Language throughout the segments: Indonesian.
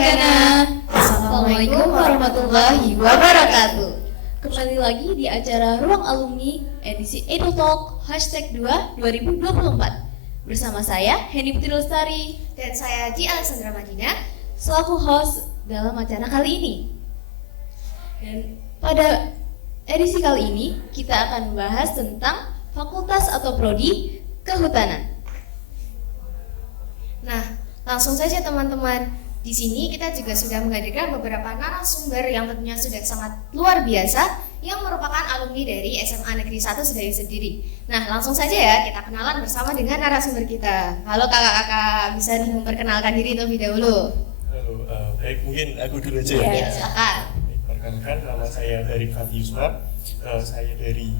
Tagana. Assalamualaikum warahmatullahi wabarakatuh. Kembali lagi di acara Ruang Alumni edisi EduTalk #2 2024 bersama saya Henny Putri Lestari dan saya Ji Alessandra Madina selaku host dalam acara kali ini. Dan pada edisi kali ini kita akan membahas tentang fakultas atau prodi kehutanan. Nah, langsung saja teman-teman. Di sini kita juga sudah menghadirkan beberapa narasumber yang tentunya sudah sangat luar biasa yang merupakan alumni dari SMA Negeri 1 Sedayu sendiri. Nah, langsung saja ya kita kenalan bersama dengan narasumber kita. Halo kakak-kakak, bisa memperkenalkan diri terlebih dahulu. Halo, baik mungkin aku dulu aja ya. Ya, silakan. Perkenalkan, nama saya dari Fatih Yusma. Saya dari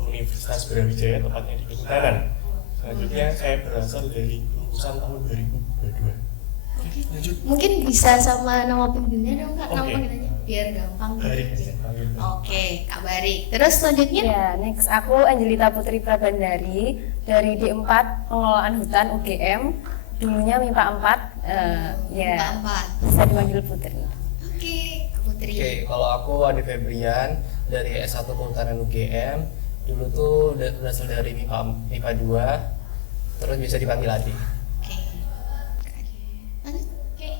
Universitas Brawijaya, tepatnya di Kehutanan. Selanjutnya saya berasal dari lulusan tahun 2022. Oke, lanjut. Mungkin bisa sama nama panggilannya dong kak, nama Oke. panggilannya biar gampang. Barik aja panggil. Oke, Kak Barik. Terus selanjutnya? Ya, next aku Angelita Putri Prabandari dari D4 Pengelolaan Hutan UGM. Dulunya MIPA 4, ya Kak Empat. bisa dipanggil Putri. Oke, Kak Putri. Oke, kalau aku Adi Febrian dari S1 Kehutanan UGM. Dulu tuh berasal dari MIPA 2, terus bisa dipanggil Adi. Oke. Lanjut. Oke.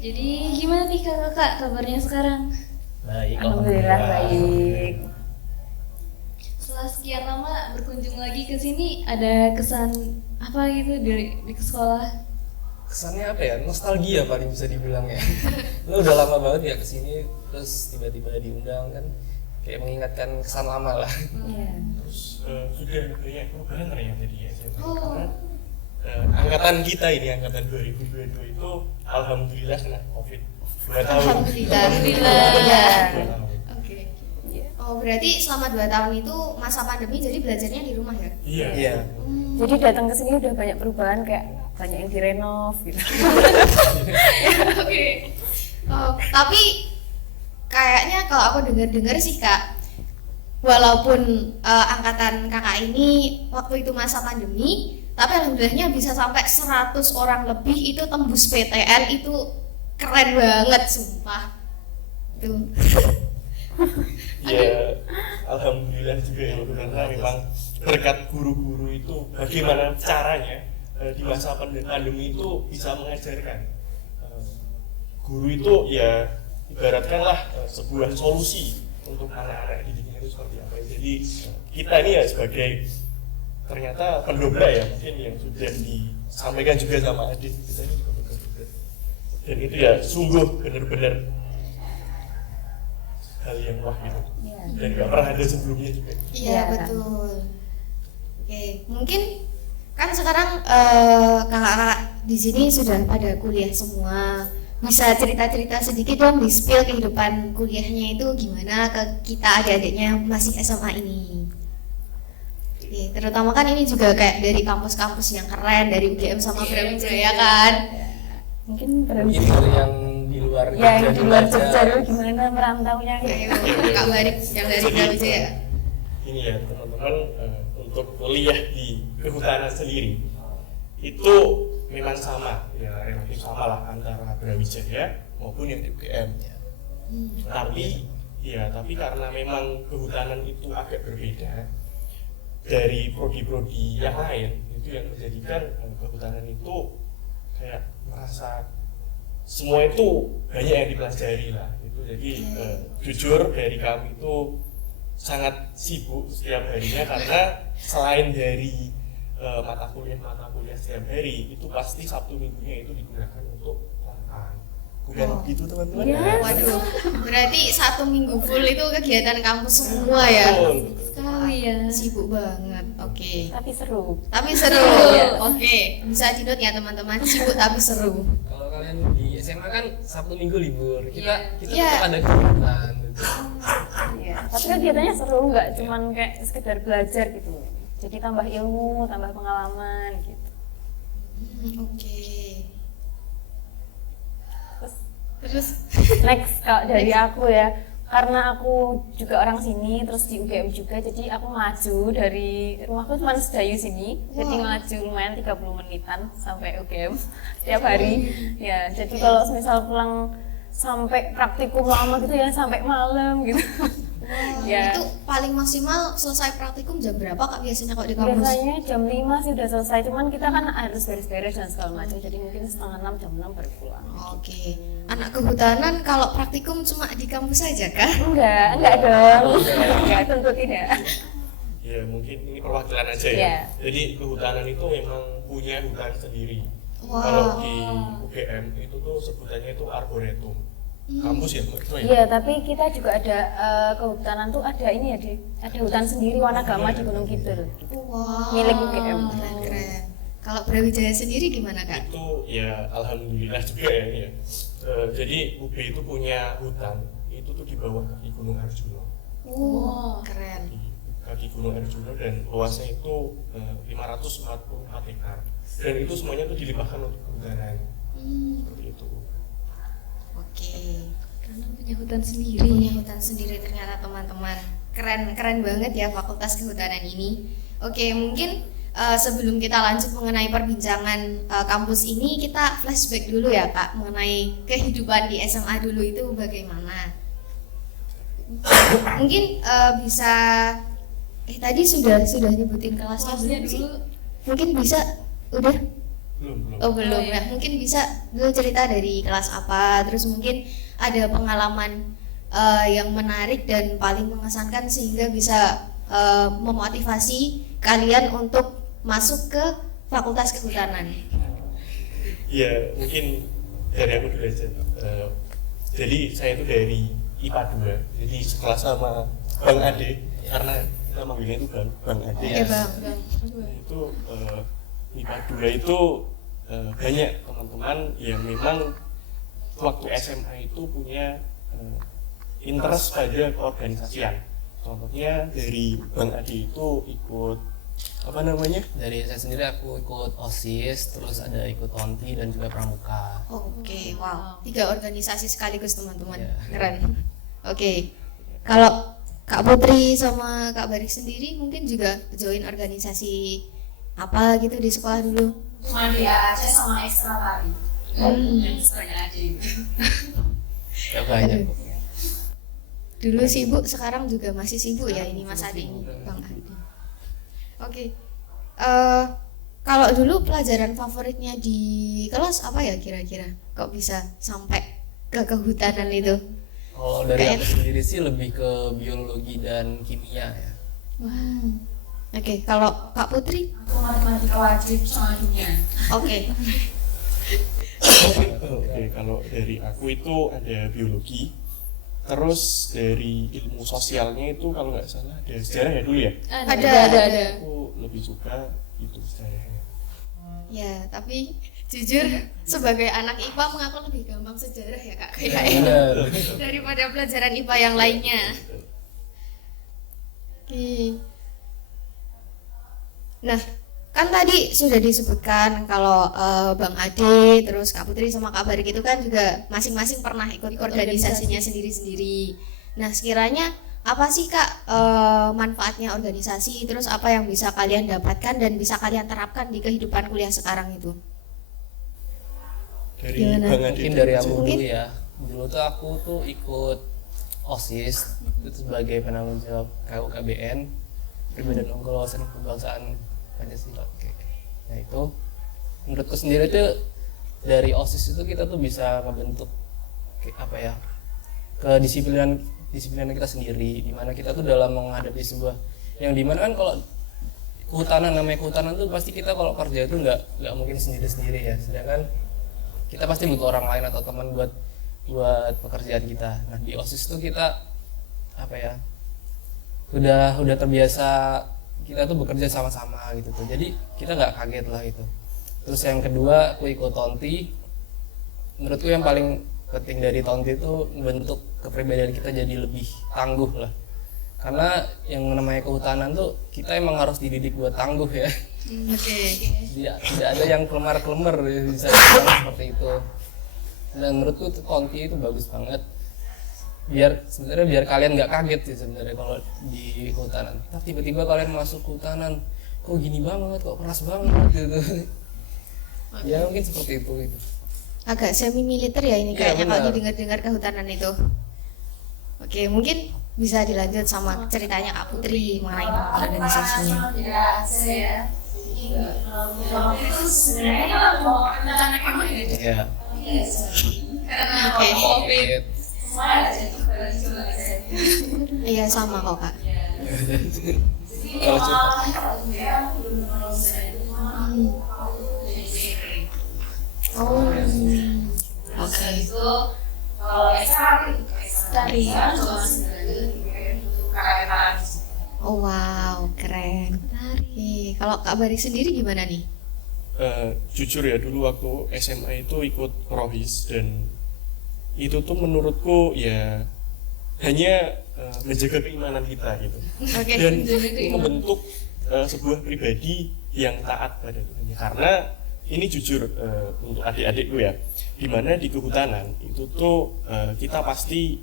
Jadi gimana nih kakak kabarnya sekarang? Baik, Alhamdulillah baik. Setelah sekian lama berkunjung lagi ke sini, ada kesan apa gitu di sekolah? Kesannya apa ya? Nostalgia paling bisa dibilang ya. Lu udah lama banget ya kesini, terus tiba-tiba diundang kan, kayak mengingatkan kesan lama lah. Iya. Terus sudah banyak perubahan ternyata di SMA. Oh. Karena angkatan kita ini, angkatan 2022 itu alhamdulillah kena COVID 2 tahun. Alhamdulillah. Iya. 2 tahun. Oke. Oh, berarti selama 2 tahun itu masa pandemi jadi belajarnya di rumah ya? Iya. Iya. Jadi datang ke sini udah banyak perubahan, kayak banyak yang direnov gitu. Oke. Oh, tapi kayaknya kalau aku dengar-dengar sih Kak, walaupun angkatan kakak ini waktu itu masa pandemi, tapi alhamdulillahnya bisa sampai 100 orang lebih itu tembus PTN, itu keren banget sumpah. Tuh. Ya, alhamdulillah juga ya, karena memang berkat guru-guru itu bagaimana caranya di masa pandemi itu bisa mengajarkan. Guru itu ya ibaratkanlah sebuah solusi untuk anak-anak didiknya itu seperti apa. Jadi kita ini ya sebagai ternyata pendobrak ya, mungkin yang sudah disampaikan juga sama Adit, kita ini juga betul-betul. Dan itu ya sungguh benar-benar hal yang wah gitu. Iya. Dan gak pernah ada sebelumnya juga. Iya, Ya. betul. Oke, mungkin kan sekarang kakak-kakak di sini sudah pada kuliah semua. Bisa cerita-cerita sedikit dong di spill kehidupan kuliahnya itu gimana ke kita adik-adiknya masih SMA ini. Oke, terutama kan ini juga kayak dari kampus-kampus yang keren dari UGM sama Brawijaya kan. Mungkin Mungkin dari yang di luar ya yang di luar aja. Jogja dulu gimana merantaunya gitu. Ayo, Kak Barik yang dari Brawijaya. Ini ya teman-teman, untuk kuliah di kehutanan sendiri itu memang sama ya, relatif sama lah antara Brawijaya maupun yang di UGM. Tapi karena memang kehutanan itu agak berbeda dari prodi-prodi yang lain, itu yang menjadikan kehutanan itu kayak merasa semua itu banyak yang dipelajari lah itu. Jadi jujur dari kami itu sangat sibuk setiap harinya, karena selain dari mata kuliah setiap hari itu pasti Sabtu Minggunya itu digunakan untuk kontan. Bukan gitu teman-teman? Iya. Waduh, berarti 1 minggu full itu kegiatan kampus semua ya. Betul. Sekali ya. Sibuk banget. Oke. Tapi seru. Tapi seru. Oke, bisa di note ya teman-teman. Sibuk tapi seru. Kalau kalian di SMA kan Sabtu Minggu libur, kita Iya. tetap ada kegiatan gitu. Iya. Tapi kegiatannya seru, nggak cuman kayak sekedar belajar gitu. Jadi tambah ilmu, tambah pengalaman gitu. Oke. Terus Terus next kalau dari aku ya, karena aku juga orang sini, terus di UGM juga, jadi aku maju dari rumahku cuma Sedayu sini, jadi maju lumayan 30 menitan sampai UGM tiap hari. Ya, jadi kalau misal pulang sampai praktikum lama gitu ya sampai malam gitu. Ya. Itu paling maksimal selesai praktikum jam berapa Kak biasanya kalau di kampus? Biasanya jam 5 sih udah selesai, cuman kita kan harus beres-beres dan segala macam, jadi mungkin setengah 6, jam 6 baru pulang. Oke. Anak kehutanan kalau praktikum cuma di kampus saja kah? Enggak dong. Enggak, tentu tidak. Ya mungkin ini perwakilan aja ya. Iya. Jadi kehutanan itu memang punya hutan sendiri. Wow. Kalau di UGM itu tuh sebutannya itu arboretum. Kampus ya, Mbak? Iya, tapi kita juga ada kehutanan tuh ada ini ya, ada hutan sendiri warna gama di Gunung Kidul. Wow. Milik UGM. Keren. Kalau Brawijaya sendiri gimana Kak? Itu ya alhamdulillah juga ya. Jadi UB itu punya hutan itu tuh di bawah kaki Gunung Arjuna. Keren. Di kaki Gunung Arjuna dan luasnya itu 544 hektar. Dan itu semuanya tuh dilimpahkan untuk kehutanan. Seperti itu. Oke. Karena punya hutan sendiri. Punya hutan sendiri ternyata teman-teman. Keren banget ya Fakultas Kehutanan ini. Oke, mungkin sebelum kita lanjut mengenai perbincangan kampus ini, kita flashback dulu ya Kak mengenai kehidupan di SMA dulu itu bagaimana. Mungkin bisa tadi sudah nyebutin kelasnya belum sih? Mungkin bisa udah? Belum. Oh belum ya. Mungkin bisa dulu cerita dari kelas apa, terus mungkin ada pengalaman yang menarik dan paling mengesankan sehingga bisa memotivasi kalian untuk masuk ke Fakultas Kehutanan. Ya mungkin dari aku dulu aja. Jadi saya itu dari IPA 2, jadi sekelas sama Bang Ade, karena kita manggilnya itu Bang Ade. Oke Bang. Itu IPA 2 itu banyak teman-teman yang memang waktu SMA itu punya interest pada keorganisasian. Contohnya dari Bang Adi itu ikut apa namanya? Dari saya sendiri aku ikut OSIS, terus ada ikut ONTI dan juga Pramuka. Oke, wow. 3 organisasi sekaligus teman-teman. Ya. Keren. Oke. Kalau Kak Putri sama Kak Barik sendiri mungkin juga join organisasi apa gitu di sekolah dulu? Cuma di AAC sama ekstra tari dan ekstranya aja gitu. Ya banyak. Dulu sibuk, sekarang juga masih sibuk ya ini Mas Adi ini, Bang Adi. Oke. Kalau dulu pelajaran favoritnya di kelas apa ya kira-kira? Kok bisa sampai ke kehutanan itu? Kalau dari aku sendiri sih lebih ke biologi dan kimia ya. Wow. Oke, kalau Kak Putri? Aku matematika wajib sama kimia. Oke. Oke, kalau dari aku itu ada biologi. Terus dari ilmu sosialnya itu kalau nggak salah ada sejarah ya dulu ya. Ada. Aku lebih suka itu sejarahnya. Ya, tapi jujur sebagai anak IPA mengaku lebih gampang sejarah ya Kak kayaknya Benar. daripada pelajaran IPA yang lainnya. Oke. Nah, kan tadi sudah disebutkan kalau Bang Ade, terus Kak Putri sama Kak Barik itu kan juga masing-masing pernah ikut organisasinya sendiri-sendiri. Nah, sekiranya apa sih Kak manfaatnya organisasi, terus apa yang bisa kalian dapatkan dan bisa kalian terapkan di kehidupan kuliah sekarang itu? Dari Gimana? Bang Adi Mungkin itu dari aku Mungkin? dulu ya. Dulu tuh aku tuh ikut OSIS itu sebagai penanggung jawab KUKBN, Perbedaan Unggul Wawasan Kebangsaan Pancasila. Oke. Nah itu menurutku sendiri tuh dari OSIS itu kita tuh bisa membentuk apa ya, kedisiplinan kita sendiri, dimana kita tuh dalam menghadapi sebuah yang dimana kan kalau kehutanan, namanya kehutanan tuh pasti kita kalau kerja itu nggak mungkin sendiri ya, sedangkan kita pasti butuh orang lain atau teman buat pekerjaan kita. Nah di OSIS tuh kita apa ya, udah terbiasa kita tuh bekerja sama-sama gitu tuh, jadi kita nggak kaget lah itu. Terus yang kedua aku ikut TONTI. Menurutku yang paling penting dari TONTI itu membentuk kepribadian kita jadi lebih tangguh lah, karena yang namanya kehutanan tuh kita emang harus dididik buat tangguh ya. Oke. Tidak ada yang kelemar-kelemar bisa dibilang seperti itu. Dan menurutku TONTI itu bagus banget. biar kalian nggak kaget sih sebenarnya kalau di kehutanan. Tapi tiba-tiba kalian masuk kehutanan, kok gini banget, kok keras banget gitu. Ya mungkin seperti itu gitu. Agak semi militer ya ini Iya, kayaknya kalau benar. didengar-dengar kehutanan itu. Oke, mungkin bisa dilanjut sama ceritanya Kak Putri mengenai organisasinya. Tidak saya waktu itu sebenarnya mau rencana kemana ya? Iya. Karena Oke. Covid. semua ada jadi coba saya. Iya sama kok Kak. Jadi Kalau coba. dia belum selesai itu Oh. Oke. Itu kalau Dari. cuma sebenarnya untuk KKN. Oh wow, keren. Menarik. Kalau Kak Bari sendiri gimana nih? Jujur ya, dulu waktu SMA itu ikut Rohis, dan itu tuh menurutku ya hanya menjaga keimanan kita gitu, Oke. dan membentuk sebuah pribadi yang taat pada Tuhannya. Karena ini jujur untuk adik-adikku ya, dimana di kehutanan itu tuh kita pasti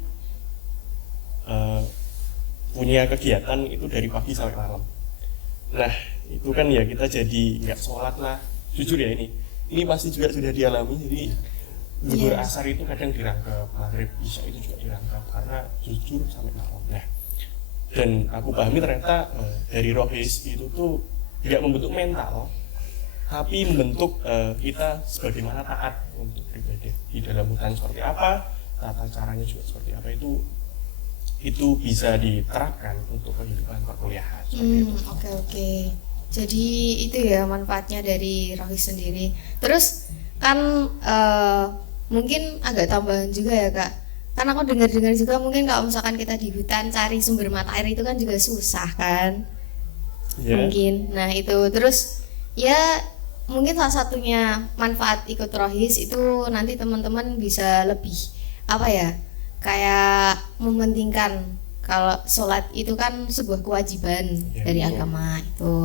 punya kegiatan itu dari pagi sampai malam. Nah itu kan ya kita jadi nggak sholat lah, jujur ya, ini pasti juga sudah dialami. Jadi zuhur Yes. asar itu kadang dirangkap, maghrib isya itu juga dirangkap karena jujur sampai malam. Nah, dan aku pahami ternyata dari Rohis itu tuh tidak membentuk mental, tapi membentuk kita sebagaimana taat untuk beribadah di dalam hutan seperti apa, tata caranya juga seperti apa, itu bisa diterapkan untuk kehidupan perkuliahan seperti itu. Oke. Jadi itu ya manfaatnya dari Rohis sendiri. Terus kan mungkin agak tambahan juga ya Kak. Karena aku dengar-dengar juga mungkin kalau misalkan kita di hutan cari sumber mata air itu kan juga susah kan. Ya. Mungkin. Nah, itu terus ya mungkin salah satunya manfaat ikut Rohis itu nanti teman-teman bisa lebih apa ya? Kayak mementingkan kalau sholat itu kan sebuah kewajiban Ya, dari betul. agama itu.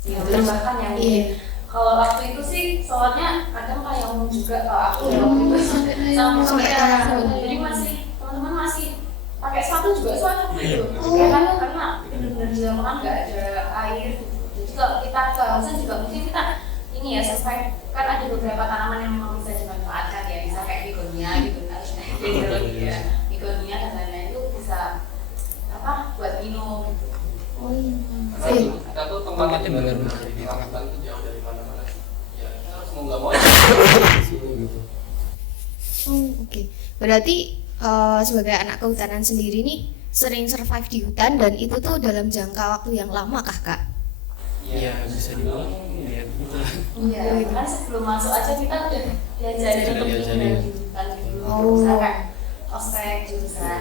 Terus bahkan yang Iya. kalau waktu itu sih soalnya kadang kayak umum juga kalau aku ya waktu itu sama Sampai kayak ke- jadi masih teman-teman masih pakai sepatu juga soalnya gitu. Oh. Ya kan karena benar-benar di lapangan nggak ada air gitu. Jadi kalau kita ke Hamzah juga mungkin kita ini ya sesuai, kan ada beberapa tanaman yang memang bisa dimanfaatkan ya, bisa kayak begonia gitu kan, ya begonia dan lain-lain itu bisa apa buat minum gitu. Kita tuh tempatnya benar-benar di tengah hutan itu jauh dari mana-mana. Ya kita harus mau nggak mau ya di situ gitu. Oke. Berarti sebagai anak kehutanan sendiri nih sering survive di hutan dan itu tuh dalam jangka waktu yang lama kah Kak? Iya bisa dibilang ya gitu. Iya, kan sebelum masuk aja kita udah diajarin Sudah untuk diajarin. menghindari hutan gitu. Oh. Jurusan kayak ospek jurusan.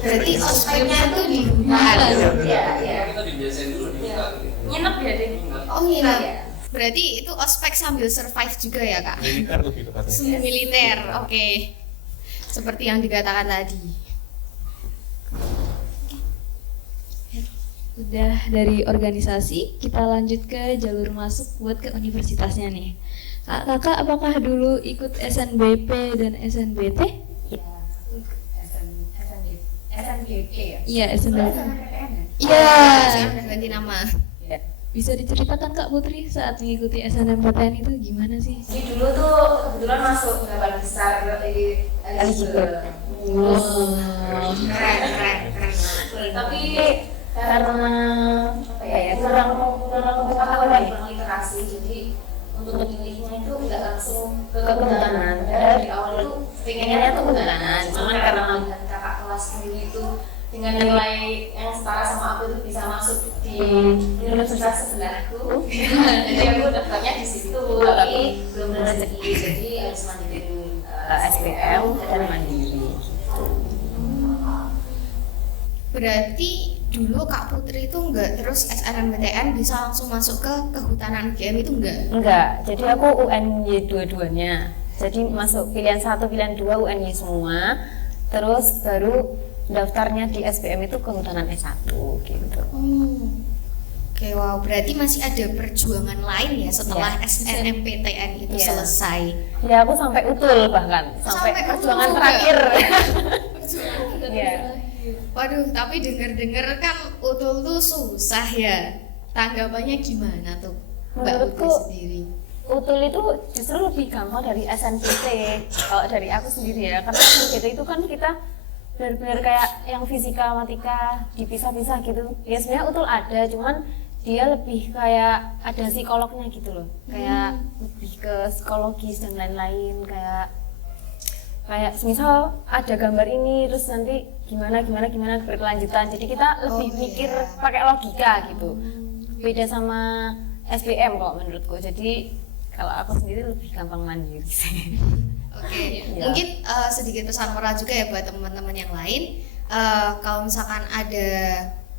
Berarti ospeknya tuh di hutan. Iya, iya. Kita dibiasain dulu di Iya. hutan. Nginep ya, Dek? Oh iya. Iya. Berarti itu ospek sambil survive juga ya Kak? Militer lebih tepatnya. Semi militer, oke. Seperti yang dikatakan tadi. Udah dari organisasi, kita lanjut ke jalur masuk buat ke universitasnya nih. Kakak apakah dulu ikut SNBP dan SNBT? Iya. SNBP ya? Iya, SNBP. SNBPN ya? Iya. Sekarang udah ganti nama. Bisa diceritakan Kak Putri saat mengikuti SNMPTN itu gimana sih? Jadi dulu tuh kebetulan masuk 8 besar di Elisabeth. Keren. Tapi karena apa ya kurang pengetahuan ya, kurang literasi, jadi untuk memilihnya itu nggak langsung ke kehutanan. Padahal di awal itu pengennya tuh kehutanan, cuman karena melihat kakak kelas dulu itu dengan nilai yang setara sama aku itu bisa masuk di universitas sebelahku. Jadi aku daftarnya di situ, tapi belum rezeki, jadi harus lanjutin SPM dan mandiri. Berarti dulu Kak Putri itu enggak terus SNMPTN bisa langsung masuk ke kehutanan UGM itu enggak? Enggak, jadi aku UNY dua-duanya. Jadi masuk pilihan 1, pilihan 2 UNY semua. Terus baru daftarnya di SBM itu kehutanan S1 gitu. Oke. Oke, wow, berarti masih ada perjuangan lain ya setelah Iya. SNMPTN itu Iya. selesai. Ya aku sampai utul bahkan sampai Sampai perjuangan utul terakhir. Dan Iya. Waduh, tapi denger-denger kan utul tuh susah ya. Tanggapannya gimana tuh Mbak Menurutku, Putri sendiri? Utul itu justru lebih gampang dari SNPT kalau dari aku sendiri ya, karena SNPT itu kan kita benar-benar kayak yang fisika, matematika dipisah-pisah gitu. Ya sebenarnya utul ada, cuman dia lebih kayak ada psikolognya gitu loh, kayak lebih ke psikologis dan lain-lain, kayak misal ada gambar ini terus nanti gimana berkelanjutan, jadi kita lebih Oh, mikir iya. pakai logika gitu, beda sama SBM kalau menurutku. Jadi kalau aku sendiri lebih gampang mandiri sih. Oke, Iya. mungkin sedikit pesan moral juga ya buat teman-teman yang lain. Kalau misalkan ada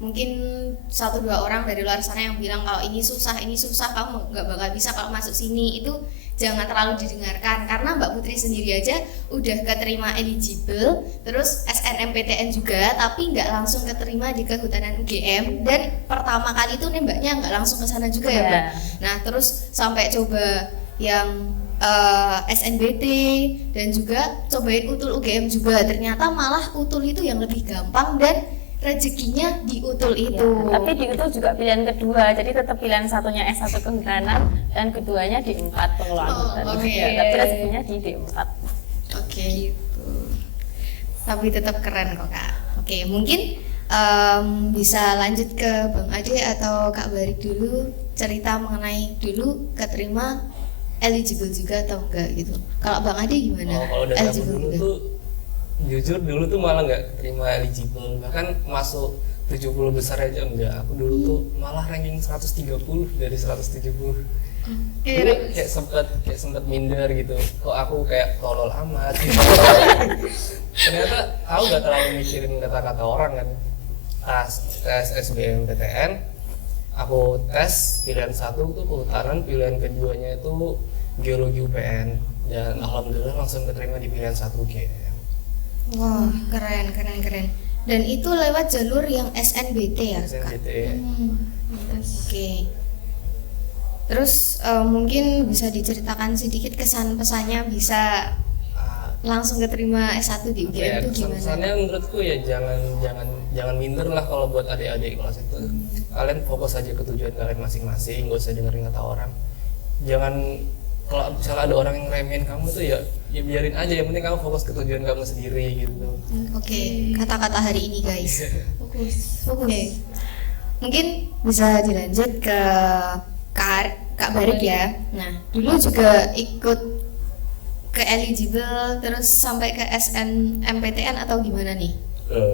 mungkin 1-2 orang dari luar sana yang bilang kalau ini susah, kamu nggak bakal bisa kalau masuk sini, itu jangan terlalu didengarkan, karena Mbak Putri sendiri aja udah keterima eligible, terus SNMPTN juga, tapi nggak langsung keterima di Kehutanan UGM, dan pertama kali itu nembaknya nggak langsung ke sana juga ya, Iya. Mbak. Nah, terus sampai coba yang SNBT dan juga cobain utul UGM juga, ternyata malah utul itu yang lebih gampang dan rezekinya di utul itu. Ya, tapi di UTUL juga pilihan kedua, jadi tetap pilihan satunya S1 Kehutanan dan keduanya di 4 pengelolaan Oh, hutan. oke. Ya, tapi rezekinya di D4. Oke, gitu. Tapi tetap keren kok Kak. Oke, mungkin bisa lanjut ke Bang Ade atau Kak Barik dulu, cerita mengenai dulu keterima eligible juga atau enggak gitu. Kalau Bang Ade gimana? Oh, kalau dari aku Eligible dulu juga? tuh jujur dulu tuh malah nggak terima eligible, bahkan masuk 70 besar aja enggak. Aku dulu tuh malah ranking 130 dari 170. Dulu kayak sempet minder gitu, kok aku kayak tolol amat gitu. Ternyata aku nggak terlalu mikirin kata-kata orang kan. Tes SBMPTN, aku tes pilihan 1 tuh kehutanan, pilihan keduanya itu geologi UPN, dan alhamdulillah langsung keterima di pilihan 1 UGM. Wah, keren. Dan itu lewat jalur yang SNBT ya, Kak? SNBT. Oke. Terus mungkin bisa diceritakan sedikit kesan pesannya bisa langsung keterima S1 di UGM Ya, itu gimana? kesannya menurutku ya jangan minder lah kalau buat adik-adik kelas itu. Kalian fokus aja ke tujuan kalian masing-masing, gak usah dengerin kata orang. Jangan, kalau misalnya ada orang yang remehin kamu tuh ya biarin aja, yang penting kamu fokus ke tujuan kamu sendiri gitu. Oke, kata-kata hari ini guys. Fokus. Oke. Mungkin bisa dilanjut ke Kak Barik ya. Nah, dulu juga ikut ke eligible terus sampai ke SNMPTN atau gimana nih?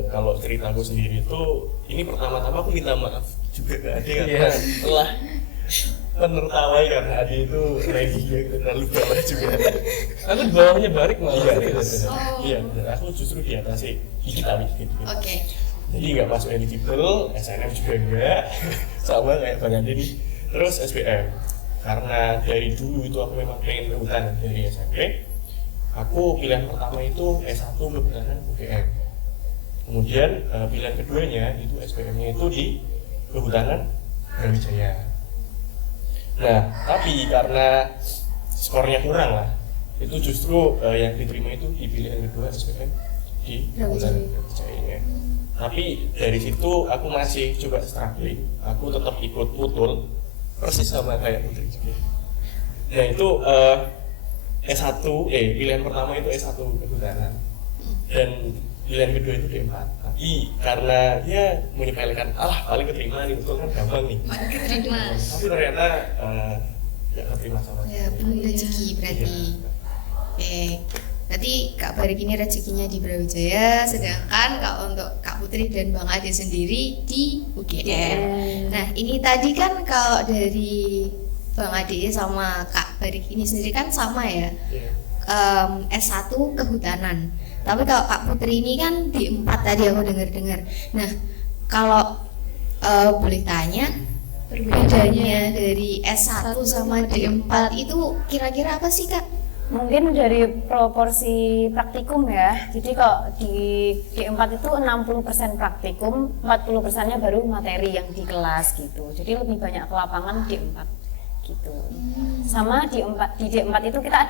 Kalau ceritaku sendiri itu, ini pertama-tama aku minta maaf juga ke Ade karena Iya. telah menertawai karena Ade itu rankingnya terlalu bawah juga. Aku di bawahnya Barik malah. Iya, serius. iya, bener. Aku justru di atasnya dikit gitu. Oke. Jadi nggak masuk eligible, SNM juga enggak, sama kayak Bang Ade nih. Terus SBM, karena dari dulu itu aku memang pengen kehutanan dari SMP. Aku pilihan pertama itu S1 kehutanan UGM. Kemudian pilihan keduanya itu SBM-nya itu di kehutanan Brawijaya. Nah, tapi karena skornya kurang lah, itu justru yang diterima itu di pilihan kedua SBM di kehutanan Brawijaya. Tapi dari situ aku masih coba struggling, aku tetap ikut utul persis sama kayak Putri juga. Nah itu S1, pilihan pertama itu S1 kehutanan dan pilihan kedua itu D4. Tapi karena ya menyepelekan, paling keterima nih, betul kan gampang nih. Keterima. Tapi ternyata nggak keterima sama Ya, belum rezeki berarti. Iya. Oke. Berarti Kak Barik ini rezekinya di Brawijaya, sedangkan kalau untuk Kak Putri dan Bang Ade sendiri di UGM. Nah, ini tadi kan kalau dari Bang Ade sama Kak Barik ini sendiri kan sama ya, Iya. S1 kehutanan. Tapi kalau Kak Putri ini kan di 4 tadi aku dengar-dengar. Nah, kalau boleh tanya, perbedaannya dari S1 sama D4 itu kira-kira apa sih Kak? Mungkin dari proporsi praktikum ya. Jadi kalau di D4 itu 60% praktikum, 40%-nya baru materi yang di kelas gitu. Jadi lebih banyak ke lapangan D4 gitu. Sama di D4 itu kita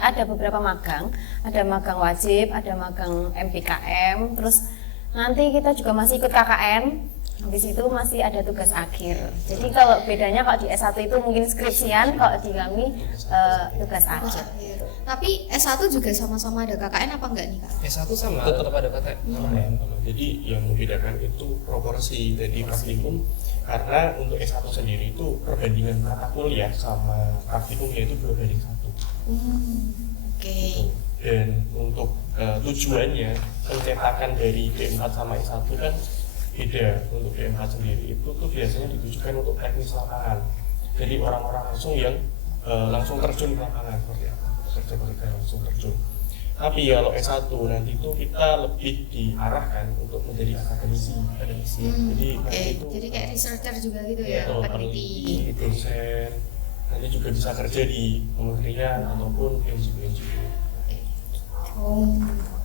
ada beberapa magang, ada magang wajib, ada magang MPKM, terus nanti kita juga masih ikut KKN. Habis itu masih ada tugas akhir. Jadi kalau bedanya kalau di S1 itu mungkin skripsian, kalau di kami tugas akhir. Tapi S1 juga sama-sama ada KKN apa enggak nih Kak? S1 sama, tetap ada KTN. Jadi yang membedakan itu proporsi dari praktikum, karena untuk S1 sendiri itu perbandingan mata kuliah sama praktikumnya itu 2:1. Oke. Dan untuk tujuannya pencetakan dari D4 sama S1 kan beda. Untuk D4 sendiri itu tuh biasanya ditujukan untuk teknis lapangan, jadi orang-orang langsung yang langsung terjun ke lapangan seperti apa, kerja mereka langsung terjun. Tapi kalau S1 nanti itu kita lebih diarahkan untuk menjadi akademisi. Jadi nanti itu Jadi kayak researcher juga gitu ya, peneliti. dosen, nanti juga bisa kerja di kementerian ataupun NGO.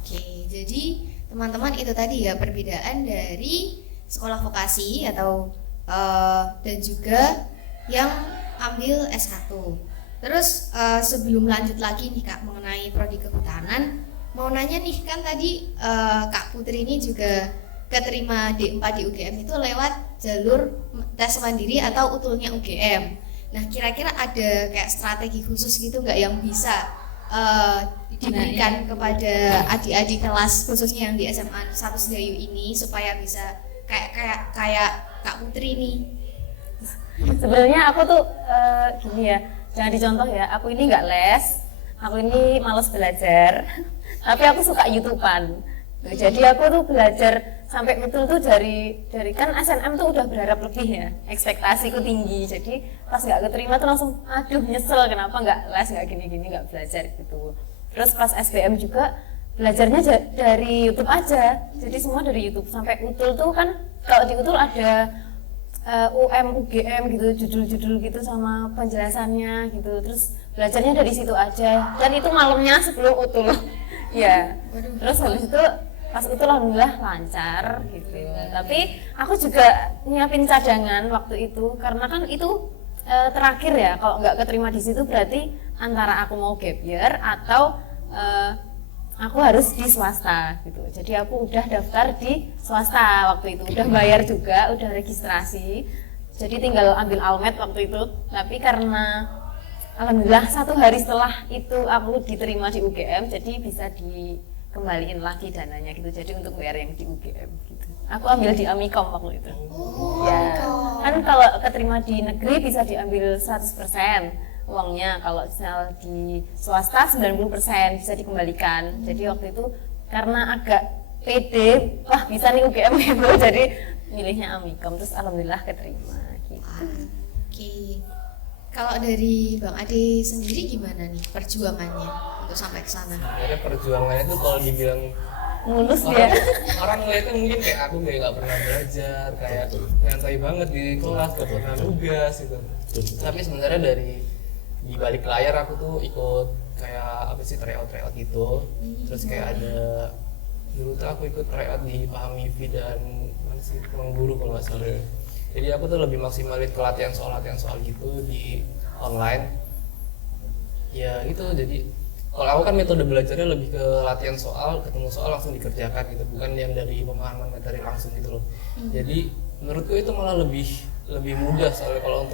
Oke. Jadi teman-teman itu tadi ya perbedaan dari sekolah vokasi atau dan juga yang ambil S1. Terus sebelum lanjut lagi nih Kak mengenai prodi kehutanan, mau nanya nih, kan tadi Kak Putri ini juga keterima D4 di UGM itu lewat jalur tes mandiri atau utulnya UGM. Nah, kira-kira ada kayak strategi khusus gitu nggak yang bisa diberikan kepada adik-adik kelas khususnya yang di SMA 1 Sedayu ini supaya bisa kayak Kak Putri nih? Sebenarnya aku tuh gini ya, jangan dicontoh ya, aku ini nggak les, aku ini malas belajar, tapi aku suka YouTubean. Jadi aku tuh belajar sampai betul tuh dari kan SNM tuh udah berharap lebih ya, ekspektasiku tinggi. Jadi pas nggak keterima tuh langsung aduh nyesel kenapa nggak les, nggak gini-gini, nggak belajar gitu. Terus pas SBM juga belajarnya dari YouTube aja, jadi semua dari YouTube. Sampai utul tuh kan kalau di utul ada UGM gitu, judul-judul gitu sama penjelasannya gitu. Terus belajarnya dari situ aja, dan itu malamnya sebelum utul. Ya, terus habis itu pas utul alhamdulillah lancar gitu. Tapi aku juga nyiapin cadangan waktu itu, karena kan itu terakhir ya, kalau nggak keterima di situ berarti antara aku mau gap year atau aku harus di swasta gitu. Jadi aku udah daftar di swasta waktu itu, udah bayar juga, udah registrasi. Jadi tinggal ambil almet waktu itu. Tapi karena alhamdulillah 1 hari setelah itu aku diterima di UGM, jadi bisa dikembaliin lagi dananya gitu. Jadi untuk bayar yang di UGM gitu. Aku ambil di Amikom waktu itu. Ya, kan kalau keterima di negeri bisa diambil 100% uangnya, kalau misal di swasta 90% bisa dikembalikan. Jadi waktu itu karena agak pede, wah bisa nih UGM gitu, jadi milihnya Amikom, terus alhamdulillah keterima gitu. Oke. Kalau dari Bang Ade sendiri gimana nih perjuangannya untuk sampai ke sana? Akhirnya perjuangannya tuh kalau dibilang Mulus ya. orang ngeliatnya mungkin kayak aku kayak nggak pernah belajar, kayak nyantai banget di kelas, gak pernah nugas gitu. Tapi sebenarnya di balik layar aku tuh ikut kayak apa sih, tryout gitu. Terus kayak ada dulu tuh aku ikut tryout di Pahami V dan mana sih, Ruang Guru kalau nggak salah. Jadi aku tuh lebih maksimalin ke latihan soal gitu di online. Ya gitu, jadi kalau aku kan metode belajarnya lebih ke latihan soal, ketemu soal langsung dikerjakan gitu, bukan yang dari pemahaman materi langsung gitu loh. Jadi menurutku itu malah lebih mudah, soalnya kalau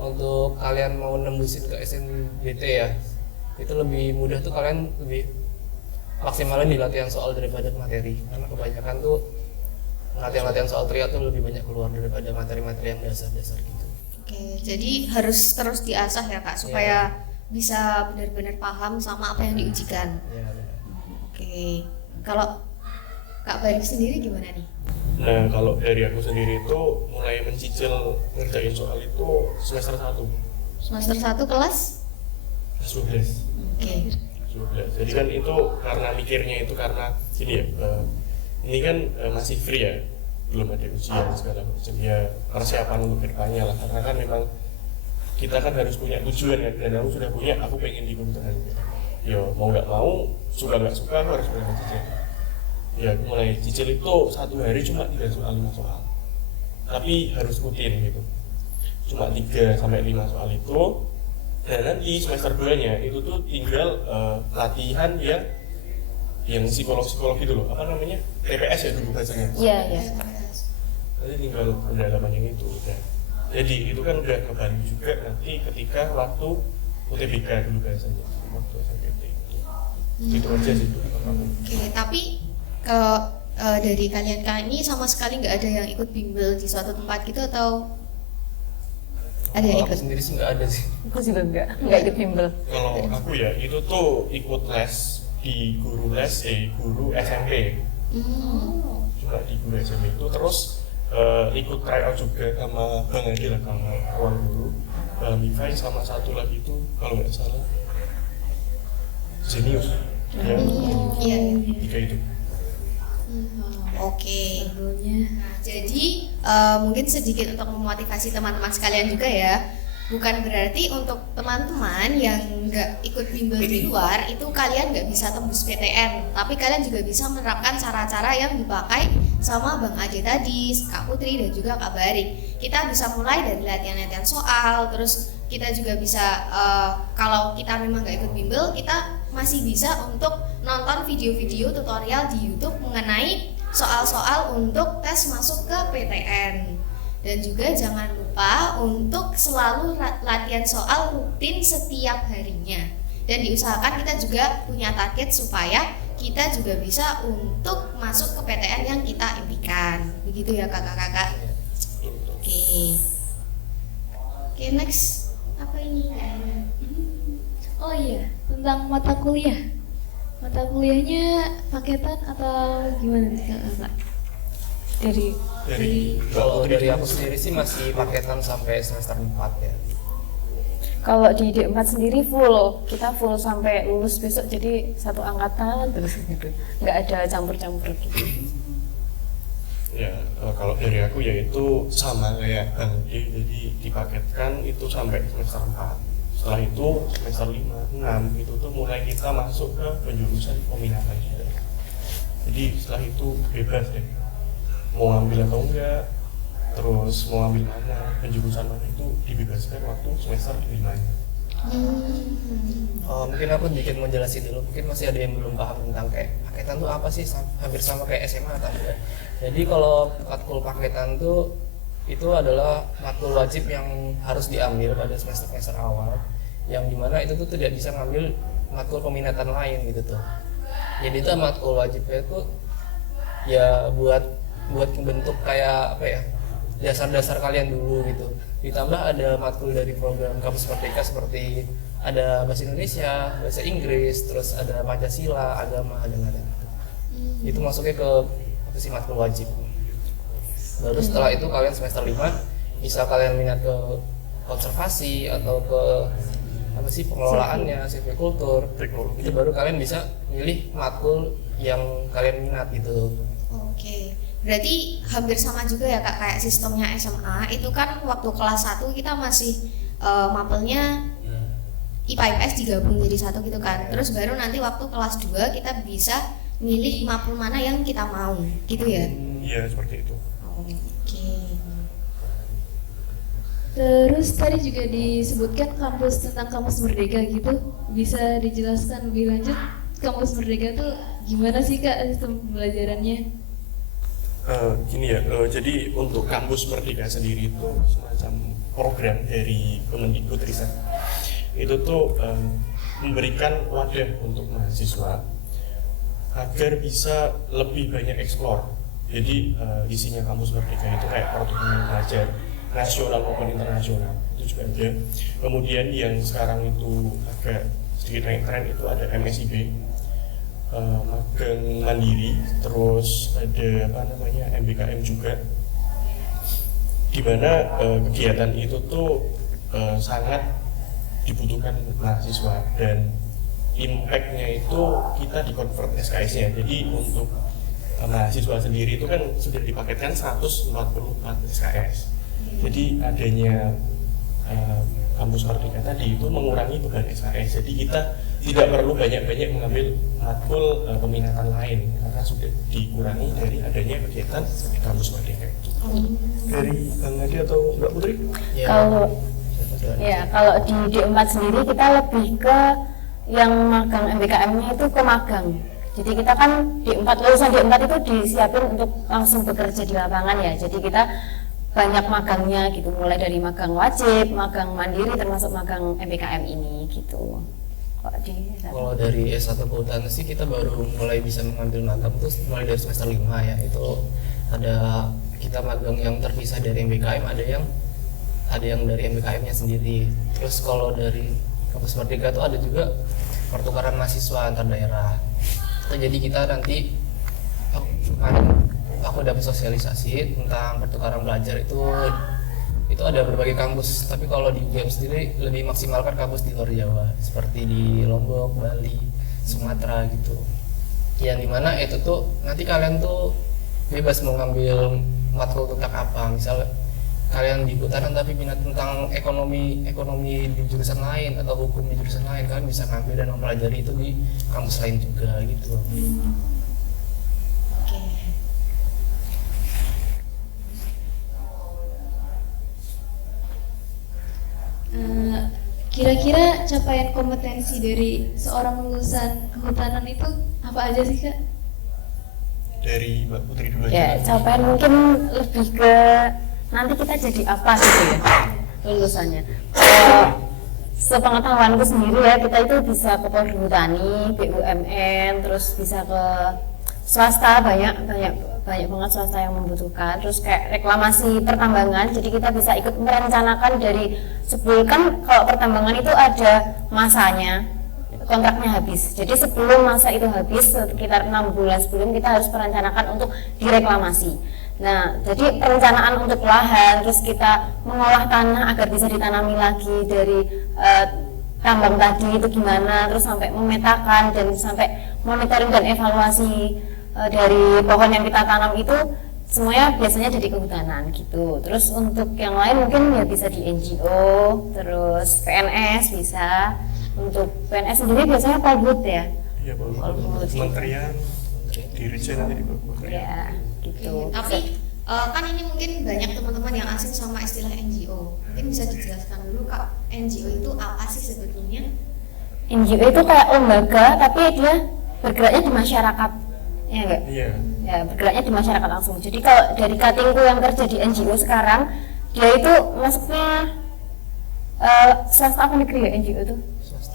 untuk kalian mau nembusin ke SNBT ya, itu lebih mudah tuh, kalian lebih maksimalin di latihan soal daripada materi, karena kebanyakan tuh latihan soal tryout tuh lebih banyak keluar daripada materi-materi yang dasar-dasar gitu. Oke, jadi harus terus diasah ya Kak supaya bisa benar-benar paham sama apa yang diujikan. Ya. Oke, kalau Kak Barik sendiri gimana nih? Nah, kalau dari aku sendiri itu mulai mencicil ngerjain soal itu semester 1. Semester 1 kelas? Kelas 12. Oke. 12. Jadi kan itu karena mikirnya itu karena ini ya, ini kan masih free ya, belum ada ujian segala macam ya, persiapan untuk kedepannya lah, karena kan memang kita kan harus punya tujuan kan, dan aku sudah punya, aku pengen di kehutanan. Ya mau nggak mau, suka nggak suka aku harus mulai cicil. Ya aku mulai cicil itu 1 hari cuma 3 soal 5 soal, tapi harus rutin gitu, cuma 3 sampai 5 soal itu. Dan nanti semester 2 nya itu tuh tinggal latihan yang psikolog gitu loh, apa namanya, TPS ya dulu bahasanya. Iya, iya. Nanti tinggal pendalaman yang itu udah. Jadi itu kan udah ngebantu juga nanti ketika waktu UTBK dulu bahasanya, waktu SMPT itu. Gitu aja sih itu. Oke, tapi kalau dari kalian ini sama sekali nggak ada yang ikut bimbel di suatu tempat gitu atau ada yang Kalau aku ikut? sendiri sih nggak ada sih. Aku juga nggak ikut bimbel. Kalau aku ya itu tuh ikut les di guru SMP. Cuma di guru SMP itu terus ikut tryout juga sama Bang Adil, sama kawan guru Bang Mifai, sama satu lagi itu kalau nggak salah Zenius ya. Iya. 3 itu. Oke. Serunya. Nah, jadi mungkin sedikit untuk memotivasi teman-teman sekalian juga ya. Bukan berarti untuk teman-teman yang nggak ikut bimbel di luar itu kalian nggak bisa tembus PTN, tapi kalian juga bisa menerapkan cara-cara yang dipakai sama Bang Ade tadi, Kak Putri dan juga Kak Barik. Kita bisa mulai dari latihan-latihan soal, terus kita juga bisa kalau kita memang nggak ikut bimbel, kita masih bisa untuk nonton video-video tutorial di YouTube mengenai soal-soal untuk tes masuk ke PTN. Dan juga jangan lupa untuk selalu latihan soal rutin setiap harinya. Dan diusahakan kita juga punya target supaya kita juga bisa untuk masuk ke PTN yang kita impikan. Begitu ya kakak-kakak. Oke. Oke, next. Apa ini? Oh iya, tentang mata kuliah. Mata kuliahnya paketan atau gimana nih kakak? Kalau dari aku sendiri sih masih paketan sampai semester 4 ya. Kalau di D4 sendiri full, kita full sampai lulus besok, jadi satu angkatan terus gitu. Nggak ada campur-campur gitu. Ya kalau dari aku ya itu sama kayak Bang D, jadi dipaketkan itu sampai semester 4. Setelah itu semester 5, 6 itu tuh mulai kita masuk ke penjurusan peminatan. Jadi setelah itu bebas deh, mau ngambil atau enggak, terus mau ambil mana, penjurusan mana itu dibebaskan waktu semester 5-nya. Mungkin aku sedikit mau jelasin dulu, mungkin masih ada yang belum paham tentang kayak paketan tuh apa sih, hampir sama kayak SMA atau enggak. Jadi kalau matkul paketan tuh itu adalah matkul wajib yang harus diambil pada semester awal, yang dimana itu tuh tidak bisa ngambil matkul peminatan lain gitu tuh. Jadi itu matkul wajibnya tuh ya buat bentuk kayak apa ya, dasar-dasar kalian dulu gitu. Ditambah ada matkul dari program Kampus Merdeka seperti ada bahasa Indonesia, bahasa Inggris, terus ada Pancasila, agama, dan lain-lain. Itu masuknya ke apa sih, matkul wajib. Baru setelah itu kalian semester 5 bisa kalian minat ke konservasi atau ke apa sih, pengelolaannya, silvikultur. Itu baru kalian bisa milih matkul yang kalian minat gitu. Oke. Berarti hampir sama juga ya Kak, kayak sistemnya SMA. Itu kan waktu kelas 1 kita masih mapelnya IPA IPS digabung jadi satu gitu kan. Terus baru nanti waktu kelas 2 kita bisa milih mapel mana yang kita mau gitu ya. Iya seperti itu. Oke. Terus tadi juga disebutkan tentang kampus Merdeka gitu. Bisa dijelaskan lebih lanjut kampus Merdeka tuh gimana sih Kak sistem pembelajarannya? Gini ya, jadi untuk kampus Merdeka sendiri itu semacam program dari Kemendikbudristek. Itu tuh memberikan wadah untuk mahasiswa agar bisa lebih banyak eksplor. Jadi isinya kampus Merdeka itu kayak program belajar nasional maupun internasional itu juga ada. Kemudian yang sekarang itu agak sedikit naik tren itu ada MSIB, magang mandiri, terus ada apa namanya MBKM juga, di mana kegiatan itu tuh sangat dibutuhkan mahasiswa dan impact-nya itu kita di-convert SKS-nya. Jadi untuk mahasiswa sendiri itu kan sudah dipaketkan 144 SKS. Jadi adanya kampus Merdeka tadi itu mengurangi beban SKS. Jadi kita tidak perlu banyak-banyak mengambil matkul peminatan lain karena sudah dikurangi dari adanya kegiatan kampus Merdeka itu. Dari Bang Adi atau Mbak Putri? Ya, Kalau siapa ya kalau di D4 sendiri kita lebih ke yang magang MBKM-nya itu ke magang. Jadi kita kan D4, lulusan D4 itu disiapin untuk langsung bekerja di lapangan ya. Jadi kita banyak magangnya gitu, mulai dari magang wajib, magang mandiri, termasuk magang MBKM ini gitu. Kalau dari S1 kehutanan sih kita baru mulai bisa mengambil magang tuh mulai dari semester 5 ya. Itu ada kita magang yang terpisah dari MBKM, ada yang dari MBKM-nya sendiri. Terus kalau dari kampus Merdeka tuh ada juga pertukaran mahasiswa antar daerah. Jadi kita nanti aku dapat sosialisasi tentang pertukaran belajar itu ada berbagai kampus, tapi kalau di UGM sendiri lebih maksimalkan kampus di luar Jawa seperti di Lombok, Bali, Sumatera gitu. Yang dimana itu tuh nanti kalian tuh bebas mau ngambil matkul tentang apa, misal kalian di kehutanan tapi minat tentang ekonomi di jurusan lain atau hukum di jurusan lain, kalian bisa ngambil dan mempelajari itu di kampus lain juga gitu. Kira-kira capaian kompetensi dari seorang lulusan kehutanan itu apa aja sih Kak? Dari Mbak Putri dulu aja. Ya, capaian mungkin lebih ke nanti kita jadi apa gitu ya lulusannya. Sepengetahuanku sendiri ya, kita itu bisa ke Perhutani, BUMN, terus bisa ke swasta, banyak banget swasta yang membutuhkan. Terus kayak reklamasi pertambangan, jadi kita bisa ikut merencanakan dari sebelum, kan kalau pertambangan itu ada masanya, kontraknya habis. Jadi sebelum masa itu habis, sekitar 6 bulan sebelum, kita harus merencanakan untuk direklamasi. Nah, jadi perencanaan untuk lahan, terus kita mengolah tanah agar bisa ditanami lagi dari tambang tadi itu gimana, terus sampai memetakan dan sampai monitoring dan evaluasi dari pohon yang kita tanam itu semuanya biasanya jadi kehutanan gitu. Terus untuk yang lain mungkin ya bisa di NGO, terus PNS bisa. Untuk PNS sendiri biasanya Polhut ya. Iya, Polhut. Kementerian, Dirjen nanti di Polhut. Ya, gitu. Tapi kan ini mungkin banyak teman-teman yang asing sama istilah NGO. Mungkin bisa dijelaskan dulu Kak, NGO itu apa sih sebetulnya? NGO itu kayak lembaga tapi dia bergeraknya di masyarakat. Ya enggak? Iya. Ya, bergeraknya di masyarakat langsung. Jadi kalau dari katingku yang kerja di NGO sekarang, dia itu masuknya swasta apa negeri ya NGO itu?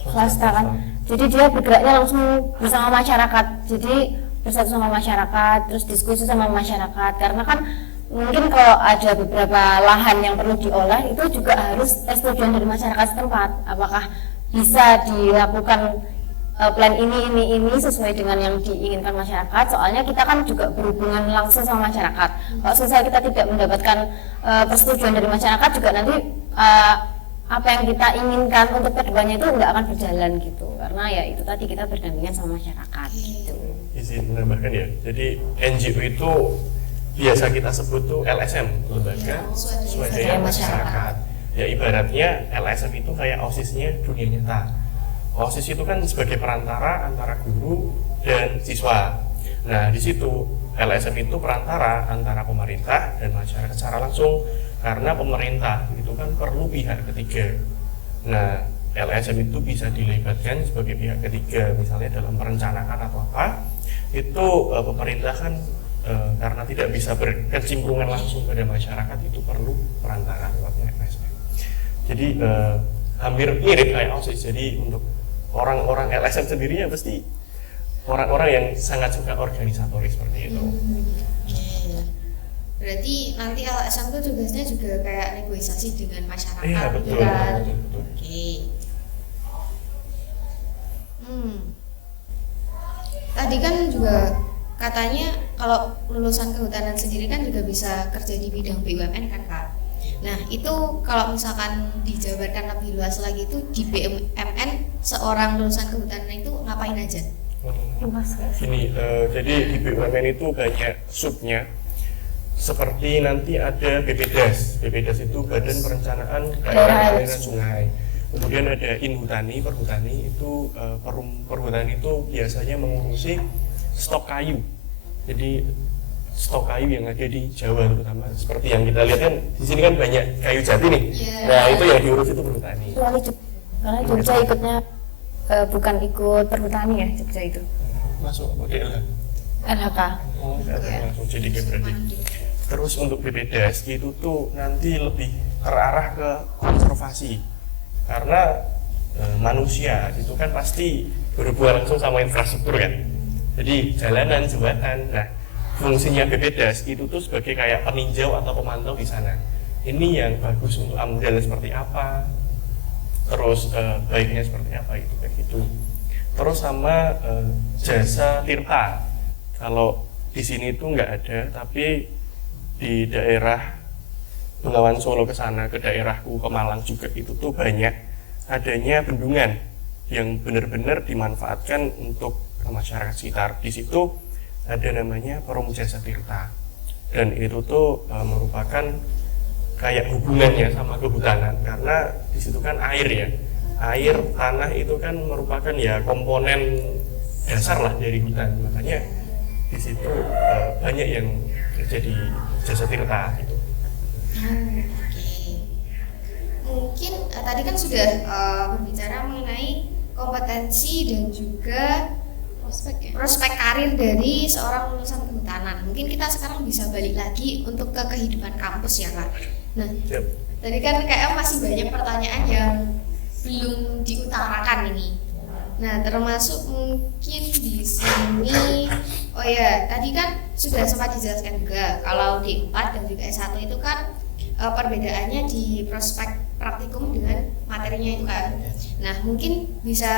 Swasta kan. Jadi dia bergeraknya langsung bersama masyarakat. Jadi bersatu sama masyarakat, terus diskusi sama masyarakat. Karena kan mungkin kalau ada beberapa lahan yang perlu diolah itu juga harus persetujuan dari masyarakat setempat. Apakah bisa dilakukan plan ini sesuai dengan yang diinginkan masyarakat. Soalnya kita kan juga berhubungan langsung sama masyarakat. Kalau misalnya kita tidak mendapatkan persetujuan dari masyarakat juga nanti apa yang kita inginkan untuk kedepannya itu nggak akan berjalan gitu. Karena ya itu tadi kita berdampingan sama masyarakat gitu. Izin menambahkan ya. Jadi NGO itu biasa kita sebut tuh LSM, lembaga swadaya masyarakat. Ya ibaratnya LSM itu kayak OSIS-nya dunia nyata. OSIS itu kan sebagai perantara antara guru dan siswa. Nah, di situ LSM itu perantara antara pemerintah dan masyarakat secara langsung, karena pemerintah itu kan perlu pihak ketiga. Nah, LSM itu bisa dilibatkan sebagai pihak ketiga, misalnya dalam perencanaan atau apa. Itu pemerintah kan karena tidak bisa berkecimpungan langsung pada masyarakat, itu perlu perantara lewatnya LSM. Jadi hampir mirip kayak OSIS. Jadi untuk orang-orang LSM sendirinya pasti orang-orang yang sangat suka organisatoris seperti itu. Berarti nanti LSM itu tugasnya juga kayak negosiasi dengan masyarakat. Iya, betul. Kan? Betul. Oke. Tadi kan juga katanya kalau lulusan kehutanan sendiri kan juga bisa kerja di bidang BUMN kan Kak? Nah itu kalau misalkan dijabarkan lebih luas lagi itu di BUMN seorang lulusan kehutanan itu ngapain aja? Jadi di BUMN itu banyak subnya. seperti nanti ada BPDAS. BPDAS itu Badan Perencanaan Daerah Aliran Sungai. Kemudian ada Inhutani, Perhutani itu perhutani itu biasanya mengurusi stok kayu. Jadi stok kayu yang ada di Jawa terutama, seperti yang kita lihat kan di sini kan banyak kayu jati nih. Nah itu yang diurus itu perhutani. Karena Jogja ikutnya bukan ikut perhutani ya, Jogja itu Masuk model LHK. Oh, langsung jadi berarti. Terus untuk BPDAS itu tuh nanti lebih terarah ke konservasi, karena manusia itu kan pasti berhubungan langsung sama infrastruktur kan. Jadi jalanan, jembatan. Nah, fungsinya BPDAS itu tuh sebagai kayak peninjau atau pemantau di sana. Ini yang bagus untuk AMDAL seperti apa, terus baiknya seperti apa itu kayak gitu. Terus sama jasa tirta. Kalau di sini tuh nggak ada, tapi di daerah Bengawan Solo ke sana, ke daerahku ke Malang juga itu tuh banyak adanya bendungan yang benar-benar dimanfaatkan untuk masyarakat sekitar. Di situ ada namanya Perum Jasa Tirta, dan itu tuh merupakan kayak hubungannya sama kehutanan, karena di situ kan air ya, air tanah itu kan merupakan ya komponen dasar lah dari hutan, makanya di situ banyak yang kerja di jasa tirta gitu. Mungkin tadi kan sudah berbicara mengenai kompetensi dan juga prospek karir dari seorang lulusan kehutanan. Mungkin kita sekarang bisa balik lagi untuk ke kehidupan kampus ya Kak. Nah, tadi kan kayak masih banyak pertanyaan yang belum diutarakan ini. Nah, termasuk mungkin di sini, oh ya, tadi kan sudah sempat dijelaskan juga kalau D4 dan juga S1 itu kan perbedaannya di prospek praktikum dengan materinya itu kan. Nah, mungkin bisa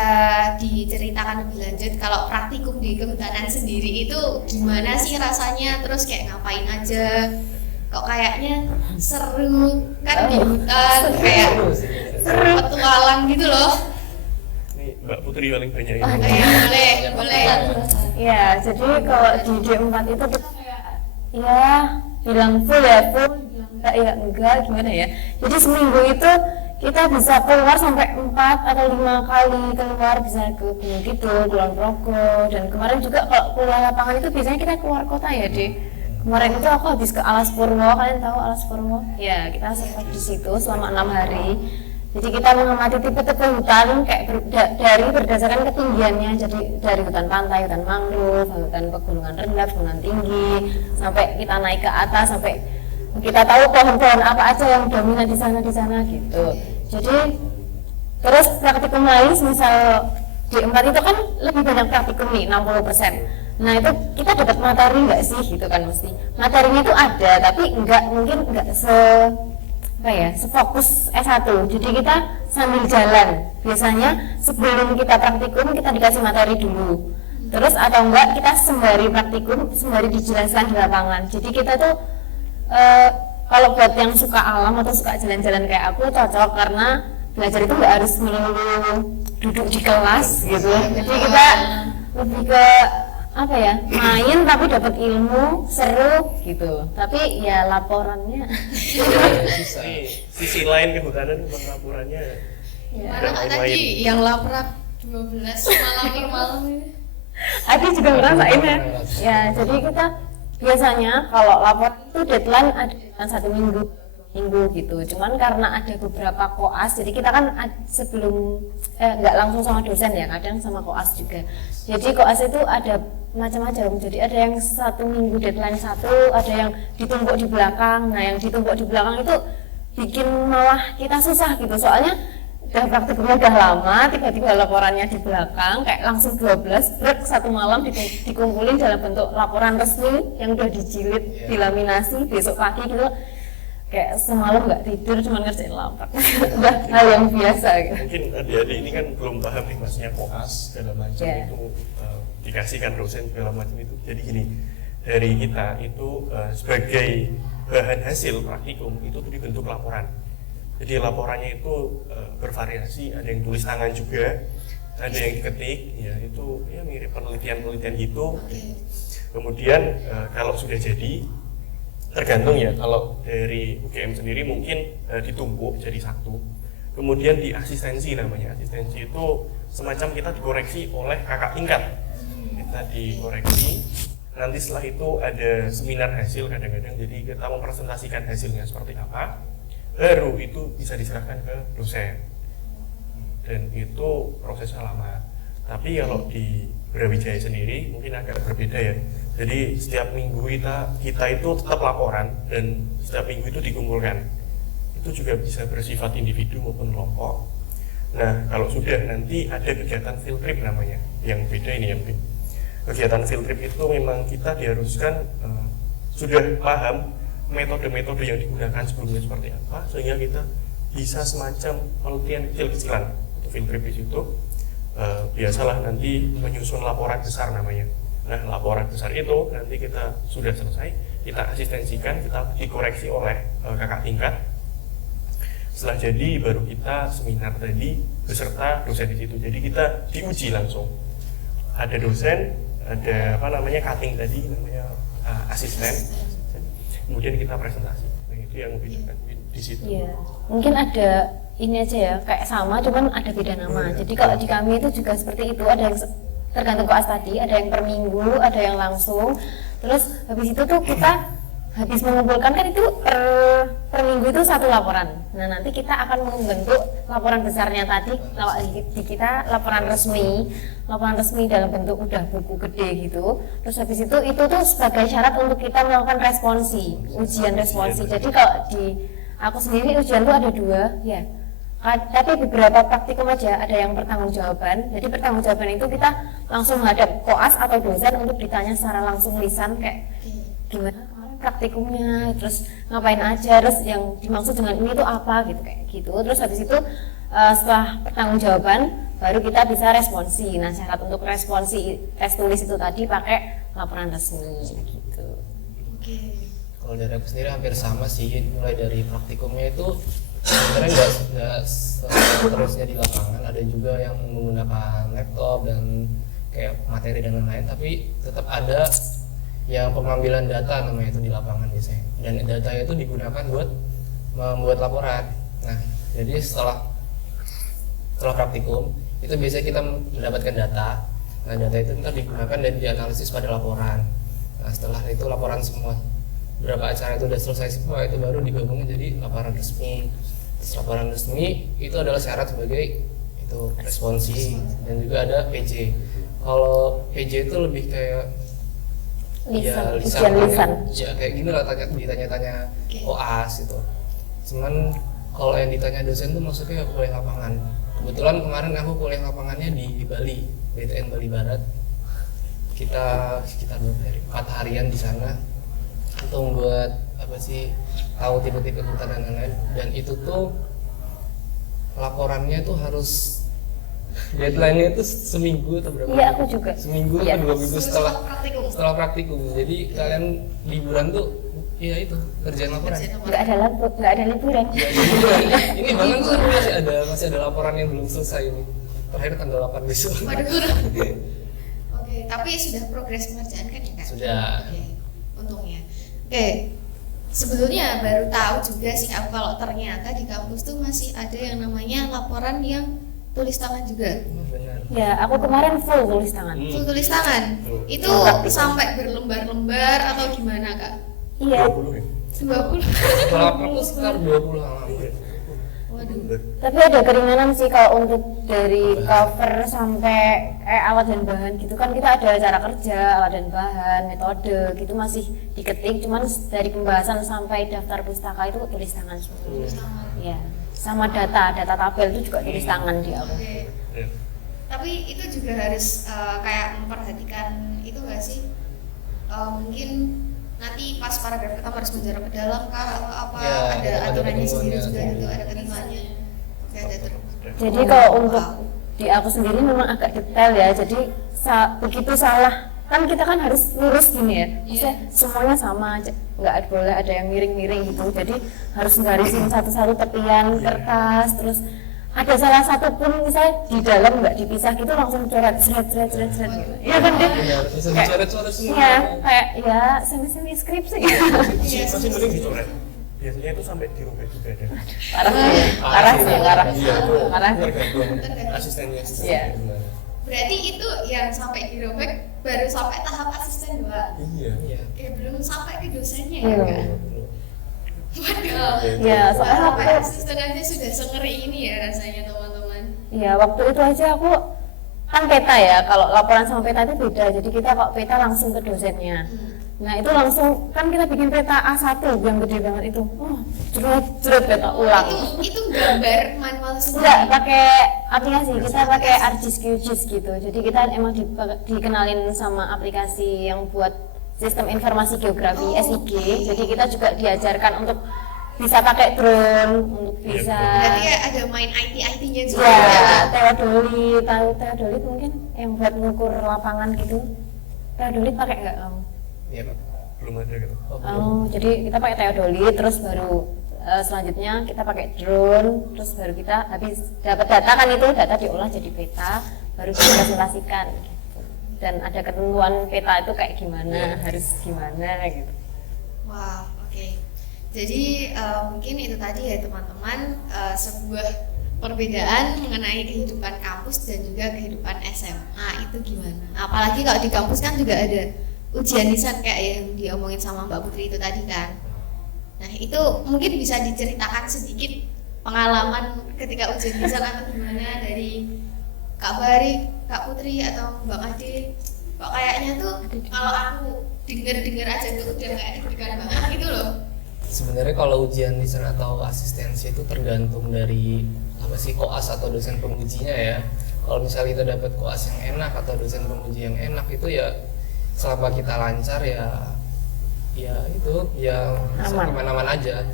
diceritakan lebih lanjut kalau praktikum di kehutanan sendiri itu gimana sih rasanya, terus kayak ngapain aja? Kok kayaknya seru kan di hutan, kayak petualang gitu loh. Mbak Putri paling banyak ini. Boleh. Ya, jadi kalau di D4 itu kita kayak ya bilang full ya full, bilang enggak gimana ya. Jadi seminggu itu kita bisa keluar sampai 4 atau 5 kali keluar, bisa ke Gunung Kidul, Kulon Progo, dan kemarin juga kalau keluar lapangan itu biasanya kita keluar kota ya, Kemarin itu aku habis ke Alas Purwo, kalian tahu Alas Purwo? Ya, kita sempat di situ selama 6 hari. Jadi kita mengamati tipe-tipe hutan kayak dari berdasarkan ketinggiannya, jadi dari hutan pantai, hutan mangrove, hutan pegunungan rendah, pegunungan tinggi, sampai kita naik ke atas, sampai kita tahu pohon-pohon apa aja yang dominan di sana gitu. Jadi terus praktikum lain, misal D4 itu kan lebih banyak praktikum nih, 60%. Nah itu kita dapat materi nggak sih gitu kan, mesti materinya itu ada, tapi mungkin nggak sefokus S1. Jadi kita sambil jalan, biasanya sebelum kita praktikum kita dikasih materi dulu, terus atau enggak kita sembari praktikum, sembari dijelaskan di lapangan. Jadi kita tuh kalau buat yang suka alam atau suka jalan-jalan kayak aku cocok, karena belajar itu nggak harus melulu duduk di kelas gitu. Jadi kita lebih ke main tapi dapat ilmu, seru gitu. Tapi ya laporannya Sisi lain kehutanan laporannya Mana tadi yang laprak 12 malam per malam ini. Adi juga ngerasain ya. Ya, jadi kita biasanya kalau lapor itu deadline ada 1 minggu gitu. Cuman karena ada beberapa koas, jadi kita kan sebelum nggak langsung sama dosen ya, kadang sama koas juga. Jadi koas itu ada macam-macam. Jadi ada yang 1 minggu deadline 1, ada yang ditumpuk di belakang. Nah, yang ditumpuk di belakang itu bikin malah kita susah gitu. Soalnya udah praktikumnya udah lama, tiba-tiba laporannya di belakang, kayak langsung 12 break 1 malam dikumpulin dalam bentuk laporan resmi yang udah dijilid, dilaminasi, besok pagi gitu. Kayak semalam nggak tidur, cuma ngerjain lapor. Udah hal yang biasa gitu. Mungkin adik-adik ini kan belum paham nih maksudnya koas segala macam itu dikasihkan dosen segala macam itu. Jadi gini, dari kita itu sebagai bahan hasil praktikum itu tuh dibentuk laporan. Jadi laporannya itu bervariasi, ada yang tulis tangan juga, ada yang diketik, ya itu ya mirip penelitian gitu. Kemudian kalau sudah jadi tergantung ya, kalau dari UGM sendiri mungkin ditumpuk jadi satu, kemudian di asistensi namanya. Asistensi itu semacam kita dikoreksi oleh kakak tingkat, kita dikoreksi, nanti setelah itu ada seminar hasil kadang-kadang, jadi kita mempresentasikan hasilnya seperti apa, baru itu bisa diserahkan ke dosen, dan itu prosesnya lama. Tapi kalau di Brawijaya sendiri mungkin agak berbeda ya. Jadi setiap minggu kita itu tetap laporan, dan setiap minggu itu dikumpulkan. Itu juga bisa bersifat individu maupun kelompok. Nah, kalau sudah nanti ada kegiatan field trip namanya. Yang beda ini ya mungkin. Kegiatan field trip itu memang kita diharuskan sudah paham metode-metode yang digunakan sebelumnya seperti apa, sehingga kita bisa semacam penelitian kecil-kecilan untuk field trip di situ. Biasalah nanti menyusun laporan besar namanya. Nah, laporan besar itu nanti kita sudah selesai, kita asistensikan, kita dikoreksi oleh kakak tingkat. Setelah jadi baru kita seminar tadi beserta dosen di situ. Jadi kita diuji langsung. Ada dosen, ada cutting tadi namanya asisten. Kemudian kita presentasi. Nah, itu yang membedakan di situ. Iya. Mungkin ada ini aja ya, kayak sama cuman ada beda nama. Jadi kalau di kami itu juga seperti itu, ada yang tergantung koas tadi, ada yang per minggu, ada yang langsung. Terus habis itu tuh kita habis mengumpulkan kan itu per minggu itu satu laporan. Nah, nanti kita akan membentuk laporan besarnya tadi, di kita laporan resmi dalam bentuk udah buku gede gitu. Terus habis itu tuh sebagai syarat untuk kita melakukan ujian responsi. Jadi kalau di aku sendiri ujian tuh ada 2 ya. Tapi beberapa praktikum aja, ada yang pertanggungjawaban. Jadi pertanggungjawaban itu kita langsung menghadap koas atau dosen untuk ditanya secara langsung lisan kayak gimana kemarin praktikumnya, terus ngapain aja, terus yang dimaksud dengan ini tuh apa gitu kayak gitu. Terus habis itu setelah pertanggungjawaban baru kita bisa responsi. Nah, syarat untuk responsi tes tulis itu tadi pakai laporan resmi gitu. Kalau dari aku sendiri hampir sama sih, mulai dari praktikumnya itu sebenarnya nggak terusnya di lapangan, ada juga yang menggunakan laptop dan kayak materi dan lain-lain, tapi tetap ada yang pengambilan data namanya itu di lapangan biasanya, dan datanya itu digunakan buat membuat laporan. Nah, jadi setelah praktikum itu biasanya kita mendapatkan data. Nah, data itu ntar digunakan dan dianalisis pada laporan. Nah, setelah itu laporan semua berapa acara itu udah selesai semua, itu baru digabungin jadi laporan resmi. Terus laporan resmi itu adalah syarat sebagai itu responsi, dan juga ada PJ. Kalau PJ itu lebih kayak lisan. Ya kayak gini lah, ditanya-tanya OAS itu. Cuman kalau yang ditanya dosen tuh maksudnya kuliah lapangan. Kebetulan kemarin aku kuliah lapangannya di Bali, BTN Bali Barat. Kita sekitar 4 harian di sana. Itu buat tahu tipe-tipe hutan dan lain-lain, dan itu tuh laporannya tuh harus deadline-nya itu seminggu atau berapa? Iya, aku juga. Seminggu atau 2 minggu setelah praktikum. Jadi kalian liburan tuh iya itu kerjaan laporan. Nggak ada liburan. Ini bahkan tuh masih ada laporan yang belum selesai ini. Terakhir tanggal 8 besok. Oke, tapi sudah progres pengerjaan kan ya Kak? Sudah. Untungnya. Sebetulnya baru tahu juga sih aku kalau ternyata di kampus tuh masih ada yang namanya laporan yang tulis tangan juga. Benar. Ya, aku kemarin full tulis tangan. Full tulis tangan. Itu sampai berlembar-lembar atau gimana Kak? Iya. 20. Kalau aku sekitar 20 halaman. Waduh. Tapi ada keringanan sih kalau untuk dari cover sampai alat dan bahan gitu kan, kita ada cara kerja, alat dan bahan, metode gitu masih diketik, cuman dari pembahasan sampai daftar pustaka itu tulis tangan semua. Iya. Sama data tabel itu juga tulis tangan di aku. Tapi itu juga harus kayak memperhatikan itu nggak sih? Mungkin nanti pas paragraf pertama harus menjarah ke dalam kah atau apa? Ya, ada aturannya sendiri juga ya. gitu, ada ketentuannya. Ada terus. Jadi kalau untuk di aku sendiri memang agak detail ya. Jadi begitu salah kan kita kan harus lurus gini ya. Maksudnya semuanya sama, nggak boleh ada yang miring-miring gitu. Jadi harus garisin satu-satu tepian kertas, terus ada salah satu pun misalnya di dalam nggak dipisah gitu langsung coret gitu. Iya kan dia Iya, bisa dicoret-coret semua. iya kayak ya semi skripsi Masih mending dicoret. Biasanya itu sampai dirobek juga ada. parah sih Iya, itu parah sih. tergantung asistennya juga. Iya. gimana. Berarti itu yang sampai dirobek baru sampai tahap asisten 2. Iya. Belum sampai ke dosennya ya Iya. kan? Waduh. Ya soalnya Sampai waktu asisten aja sudah sengeri ini ya rasanya teman-teman. ya waktu itu aja aku kan peta ya, kalau laporan sama peta itu beda, jadi kita kok peta langsung ke dosennya. Nah itu langsung kan kita bikin peta A1 yang gede banget itu, jeret peta ulang. Itu gambar manual Enggak sendiri. pakai aplikasi, kita pakai ArcGIS QGIS gitu. Jadi kita emang dikenalin sama aplikasi yang buat sistem informasi geografi SIG. Jadi kita juga diajarkan untuk bisa pakai drone, untuk bisa Berarti ya ada main IT-nya juga. ya teodolit, tahu teodolit mungkin yang buat mengukur lapangan gitu. Teodolit pakai nggak kamu? Iya, Pak. Belum ada gitu. Oh, jadi kita pakai teodolit, terus baru selanjutnya kita pakai drone, terus baru kita habis dapat data kan itu data diolah jadi peta, baru kita presentasikan gitu. Dan ada ketentuan peta itu kayak gimana, harus gimana gitu. Wow, oke. Jadi mungkin itu tadi ya teman-teman, sebuah perbedaan mengenai kehidupan kampus dan juga kehidupan SMA itu gimana. Apalagi kalau di kampus kan juga ada ujian lisan kayak yang diomongin sama Mbak Putri itu tadi kan. Nah itu mungkin bisa diceritakan sedikit pengalaman ketika ujian lisan atau gimana dari Kak Bari, Kak Putri atau Mbak Ade. Kok kayaknya tuh kalau aku denger aja tuh udah kayak deg-degan banget gitu loh. Sebenarnya kalau ujian lisan atau asistensi itu tergantung dari apa sih koas atau dosen pengujinya ya. Kalau misalnya kita dapat koas yang enak atau dosen penguji yang enak itu ya selama kita lancar ya itu ya bisa Aman. aman-aman aja.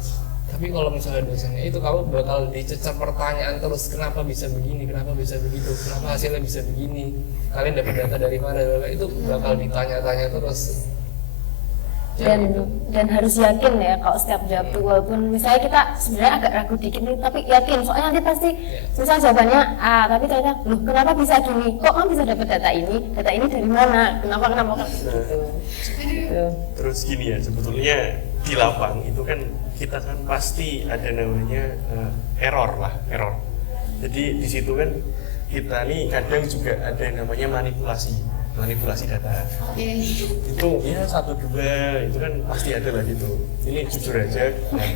Tapi kalau misalnya dosennya itu kamu bakal dicecar pertanyaan terus, kenapa bisa begini, kenapa bisa begitu, kenapa hasilnya bisa begini, kalian dapat data dari mana, itu bakal ditanya-tanya terus. Dan harus yakin ya kalau setiap jawab tuh, walaupun misalnya kita sebenarnya agak ragu dikit nih, tapi yakin soalnya nanti pasti misal jawabannya A, tapi ternyata loh kenapa bisa gini, kok kamu bisa dapat data ini dari mana, kenapa gitu. Terus gini ya, sebetulnya di lapang itu kan kita kan pasti ada namanya error. Jadi di situ kan kita nih kadang juga ada yang namanya manipulasi data. Itu ya 1-2 itu kan pasti ada lah gitu. Ini jujur aja. Nah,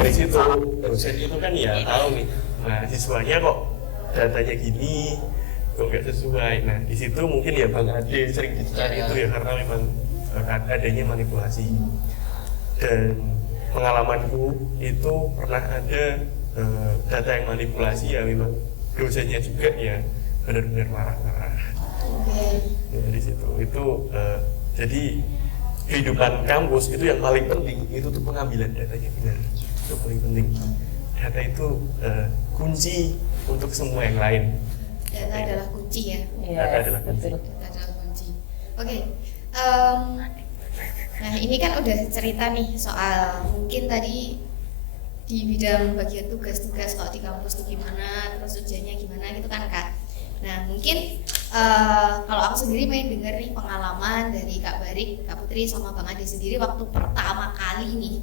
dari situ dosen itu kan ya tahu nih. Nah siswanya kok datanya gini, kok nggak sesuai. Nah di situ mungkin ya Bang Ade sering dicari itu ya karena memang adanya manipulasi. Dan pengalamanku itu pernah ada data yang manipulasi ya memang dosennya juga ya benar-benar marah-marah. Ya, dari situ itu jadi kehidupan kampus itu yang paling penting itu tuh pengambilan datanya benar, itu paling penting. Data itu kunci untuk semua yang lain. Data adalah kunci ya. Data adalah kunci. Data adalah kunci. Oke. Nah ini kan udah cerita nih soal mungkin tadi di bidang bagian tugas-tugas kalau di kampus tuh gimana, terus ujiannya gimana gitu kan Kak. Nah mungkin kalau aku sendiri pengen denger nih pengalaman dari Kak Barik, Kak Putri sama Bang Ade sendiri waktu pertama kali nih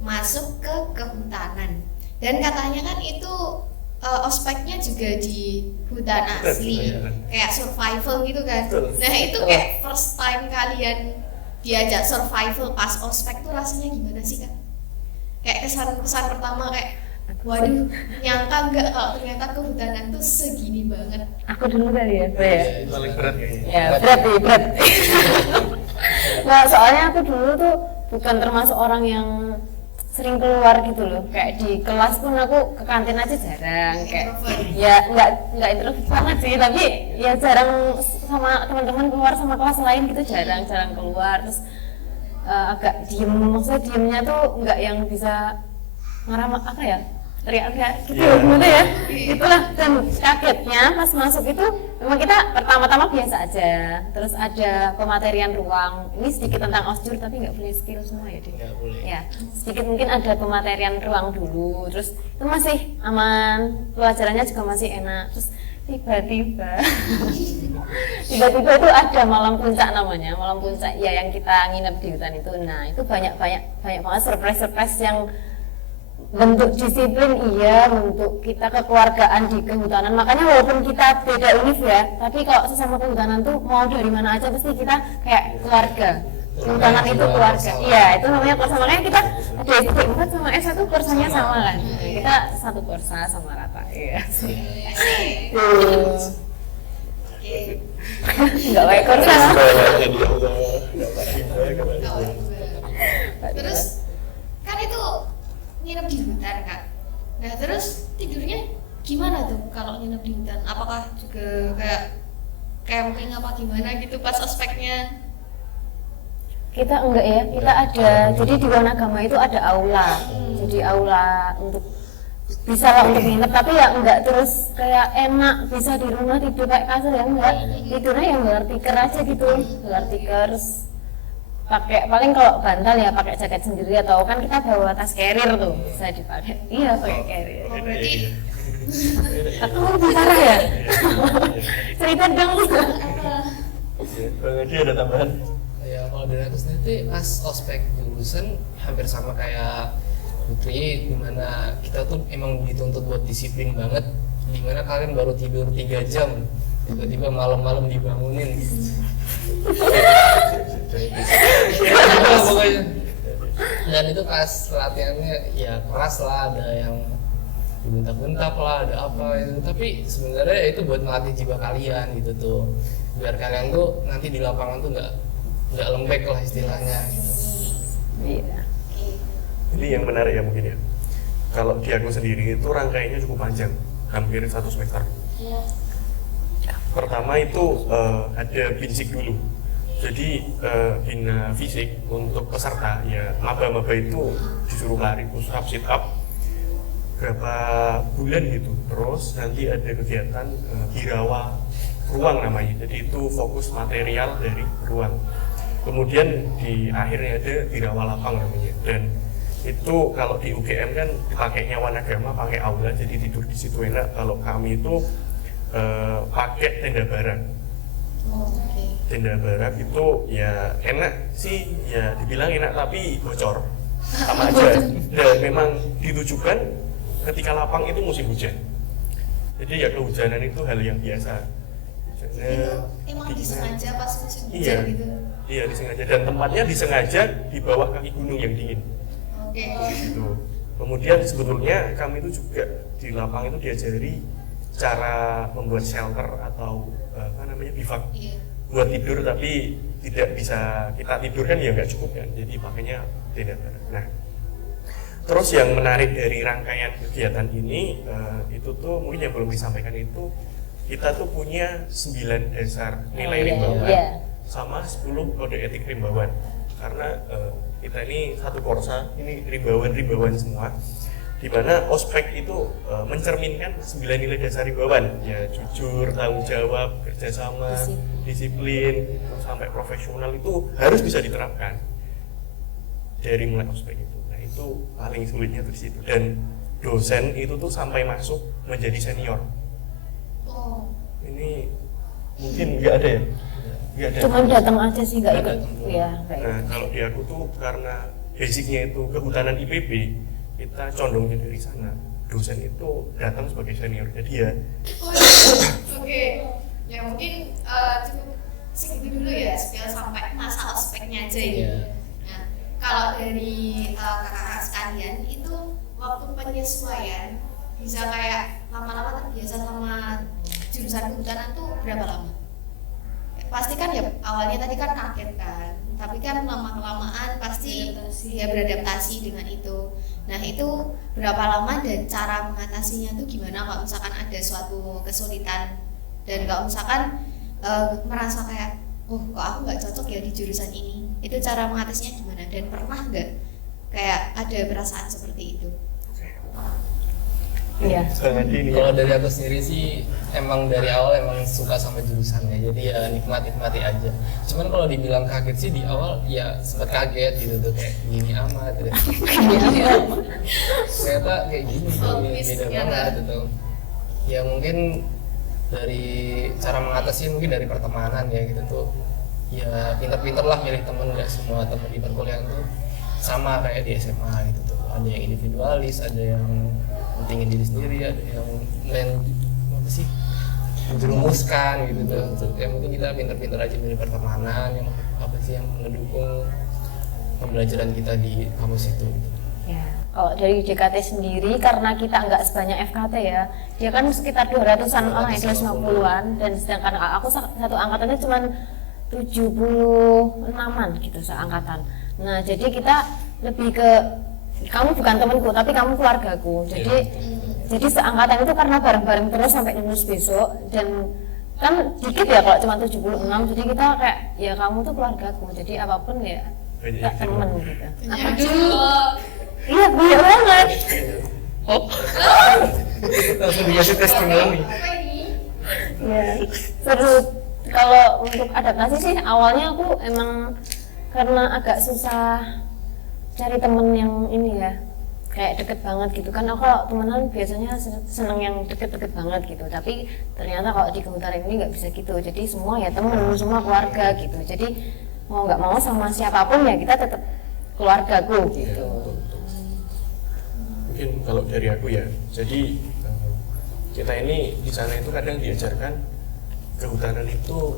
masuk ke kehutanan. Dan katanya kan itu ospeknya juga di hutan asli, kayak survival gitu kan. Nah itu kayak first time kalian diajak survival pas ospek tuh rasanya gimana sih Kak? Kayak kesan pertama kayak waduh, nyangka enggak kalau ternyata kehutanan tuh segini banget. Aku dulu kali ya, Paling berat kayaknya. ya berat. Nah soalnya aku dulu tuh bukan termasuk orang yang sering keluar gitu loh, kayak di kelas pun aku ke kantin aja jarang, kayak ya nggak introvert banget sih, tapi ya jarang sama teman-teman keluar sama kelas lain gitu, jarang keluar, terus agak diem, maksudnya diemnya tuh nggak yang bisa ngarah apa ya, teriak-teriak gitu Iya. gimana ya itulah. Dan kagetnya pas masuk itu memang kita pertama-tama biasa aja, terus ada pematerian ruang, ini sedikit tentang osjur tapi nggak boleh skill semua ya deh Nggak boleh. ya, sedikit mungkin ada pematerian ruang dulu, terus itu masih aman, pelajarannya juga masih enak. Terus tiba-tiba itu ada malam puncak namanya, malam puncak ya yang kita nginep di hutan itu. Nah itu banyak banget surprise yang bentuk disiplin, iya, bentuk kita kekeluargaan di kehutanan. Makanya walaupun kita beda univ ya, tapi kalau sesama kehutanan tuh mau dari mana aja pasti kita kayak keluarga. Kehutanan itu keluarga, iya itu namanya kursa. Makanya kita ada SD4 sama S1 kursanya sama kan, kita satu kursa sama rata, iya. Tuh, nggak baik kursa. Terus kan itu nginep di hutan Kak. Nah terus tidurnya gimana tuh kalau nginep di hutan? Apakah juga kayak camping apa gimana gitu pas ospeknya? Kita enggak ya, kita ada, jadi di Wanagama itu ada aula, jadi aula untuk bisa lah untuk nginep, tapi ya enggak terus kayak enak bisa di rumah tidur kayak kasur ya, enggak, tidurnya yang gelar tikar aja gitu, gelar tikar, terus pakai paling kalau bantal ya pakai jaket sendiri, atau kan kita bawa tas carrier tuh bisa dipakai, iya pakai carrier. Oh berarti Aku lebih parah ya, cerita dong. Bang Adi ada tambahan? Ya kalau dari aku sendiri pas ospek jurusan hampir sama kayak Putri, dimana kita tuh emang dituntut buat disiplin banget, dimana kalian baru tidur 3 jam tiba-tiba malam-malam dibangunin. Gitu pokoknya. Dan itu pas latihannya ya keras lah, ada yang dibentak-bentak lah, ada apa itu. Tapi sebenarnya itu buat melatih jiwa kalian gitu tuh, biar kalian tuh nanti di lapangan tuh nggak lembek lah istilahnya gitu. Iya. Ini yang menarik ya mungkin ya. Kalau di aku sendiri itu rangkaiannya cukup panjang, hampir 1 semester. Pertama itu ada binsik dulu. Jadi bina fisik untuk peserta ya, maba-maba itu disuruh lari push up, sit up berapa bulan gitu. Terus nanti ada kegiatan birawa ruang namanya. Jadi itu fokus material dari ruang. Kemudian di akhirnya ada birawa lapang namanya. Dan itu kalau di UGM kan pakainya Wanagama pakai aula, jadi tidur di situ enak. Kalau kami itu pakai tenda barak. Tenda barak itu ya enak sih, ya dibilang enak tapi bocor sama aja. Dan memang ditujukan ketika lapang itu musim hujan. Jadi ya kehujanan itu hal yang biasa. itu emang disengaja pas musim Iya. hujan gitu. Iya disengaja, dan tempatnya disengaja di bawah kaki gunung yang dingin. Oke. Gitu. Kemudian sebetulnya kami itu juga di lapang itu diajari cara membuat shelter atau apa namanya bivak Iya. buat tidur, tapi tidak bisa kita tidur kan ya nggak cukup kan, jadi pakainya tenda barak. Nah, terus yang menarik dari rangkaian kegiatan ini itu tuh mungkin yang belum disampaikan itu kita tuh punya 9 dasar nilai rimbawan sama 10 kode etik rimbawan, karena kita ini satu korsa ini rimbawan semua, di mana ospek itu mencerminkan 9 nilai dasar rimbawan ya, jujur, tanggung jawab, kerjasama, disiplin, sampai profesional itu harus bisa diterapkan dari mulai ospek itu. Nah itu paling sulitnya tuh di situ, dan dosen itu tuh sampai masuk menjadi senior. Oh. Ini mungkin nggak ada ya? Nggak ada. Cuman datang aja sih, nggak ikut. Iya, nggak ikut. Nah kalau di aku tuh karena basicnya itu kehutanan IPB, kita condongnya dari sana. Dosen itu datang sebagai senior, jadi ya. Oke. Ya mungkin cukup segitu dulu ya, spill sampai masa ospeknya aja ya. Nah, kalau dari kakak-kakak sekalian itu waktu penyesuaian bisa kayak lama-lama terbiasa sama jurusan kehutanan tuh berapa lama? Pasti kan ya awalnya tadi kan kaget kan, tapi kan lama-kelamaan pasti ya beradaptasi dengan itu. Nah itu berapa lama dan cara mengatasinya tuh gimana kalau misalkan ada suatu kesulitan dan kalau misalkan merasa kayak oh kok aku nggak cocok ya di jurusan ini, itu cara mengatasinya gimana dan pernah nggak kayak ada perasaan seperti itu? Iya. Sangat ini. Kalau dari aku sendiri sih emang dari awal emang suka sama jurusannya, jadi ya nikmati aja. Cuman kalau dibilang kaget sih di awal ya sempat kaget gitu tuh, kayak gini amat gitu. Ternyata kayak gini beda banget gitu. Ya mungkin dari cara mengatasi mungkin dari pertemanan ya gitu tuh, ya pinter-pinter lah milih temen. Gak semua temen di perkuliahan tuh sama kayak di SMA gitu tuh. Ada yang individualis, ada yang pentingin diri sendiri, ada yang menjerumuskan gitu tuh. Yang penting kita pinter-pinter aja milih pertemanan yang yang mendukung pembelajaran kita di kampus itu gitu. Ya, kalau dari JKT sendiri karena kita nggak sebanyak FKT ya, dia kan sekitar 200-an orang ya, 250-an, dan sedangkan aku satu angkatannya cuma 76-an gitu seangkatan. Nah, jadi kita lebih ke kamu bukan temanku tapi kamu keluargaku. Jadi seangkatan itu karena bareng-bareng terus sampai lulus besok, dan kan dikit ya kalau cuma 76, jadi kita kayak ya kamu tuh keluargaku, jadi apapun ya nggak temen gitu. Apa dulu? Iya, banyak banget. Langsung dikasih testimoni. Ya, seru. Kalau untuk adaptasi sih awalnya aku emang karena agak susah cari temen yang ini ya, kayak deket banget gitu kan. Aku kalau temenan biasanya seneng yang deket-deket banget gitu, tapi ternyata kalau di kehutanan ini nggak bisa gitu. Jadi semua ya temen, semua keluarga gitu. Jadi mau nggak mau sama siapapun ya kita tetap keluargaku gitu. Mungkin kalau dari aku ya, jadi kita ini di sana itu kadang diajarkan kehutanan itu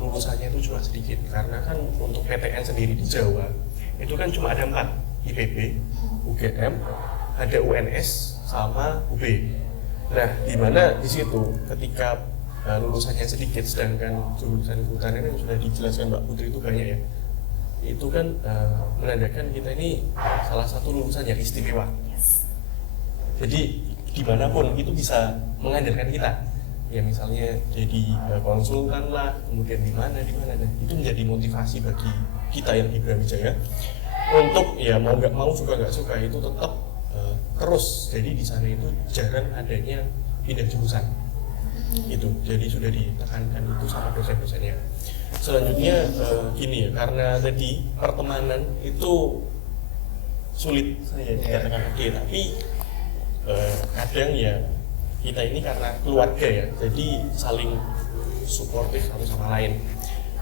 lulusannya itu cuma sedikit, karena kan untuk PTN sendiri di Jawa itu kan cuma ada 4, IPB, UGM, ada UNS sama UB. Nah, di mana di situ ketika lulusannya sedikit, sedangkan jurusan kehutanan yang sudah dijelaskan Mbak Putri itu banyak ya, itu kan menandakan kita ini salah satu lulusan yang istimewa. Jadi dimanapun itu bisa mengandalkan kita. Ya misalnya jadi konsultan lah, kemudian di mana, nah, itu menjadi motivasi bagi kita yang di Brawijaya untuk ya mau nggak mau, suka nggak suka itu tetap terus. Jadi di sana itu jarang adanya pindah jurusan itu, jadi sudah ditekankan itu sama dosen-dosennya. Selanjutnya gini ya, karena tadi pertemanan itu sulit saya dikatakan oke, tapi kadang ya kita ini karena keluarga ya, jadi saling suportif satu sama lain.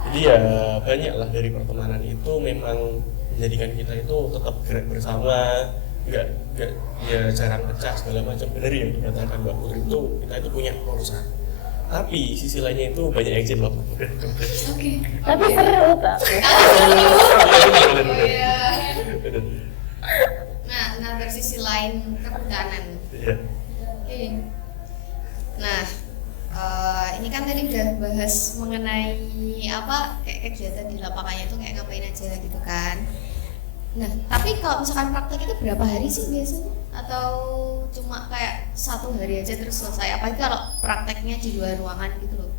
Jadi ya banyak lah dari pertemanan itu memang menjadikan kita itu tetap gerak bersama, nggak ya jarang pecah segala macam. Benar yang dikatakan Mbak Putri itu, kita itu punya urusan. Tapi sisi lainnya itu banyak yang jenuh. Oke. Tapi seru tak? Nah dari sisi lain kehutanan. Iya. Oke. Nah, ini kan tadi udah bahas mengenai apa kayak kegiatan di lapangannya itu kayak ngapain aja gitu kan. Nah, tapi kalau misalkan praktek itu berapa hari sih biasanya? Atau cuma kayak 1 hari aja terus selesai? Apalagi kalau prakteknya di luar ruangan gitu loh.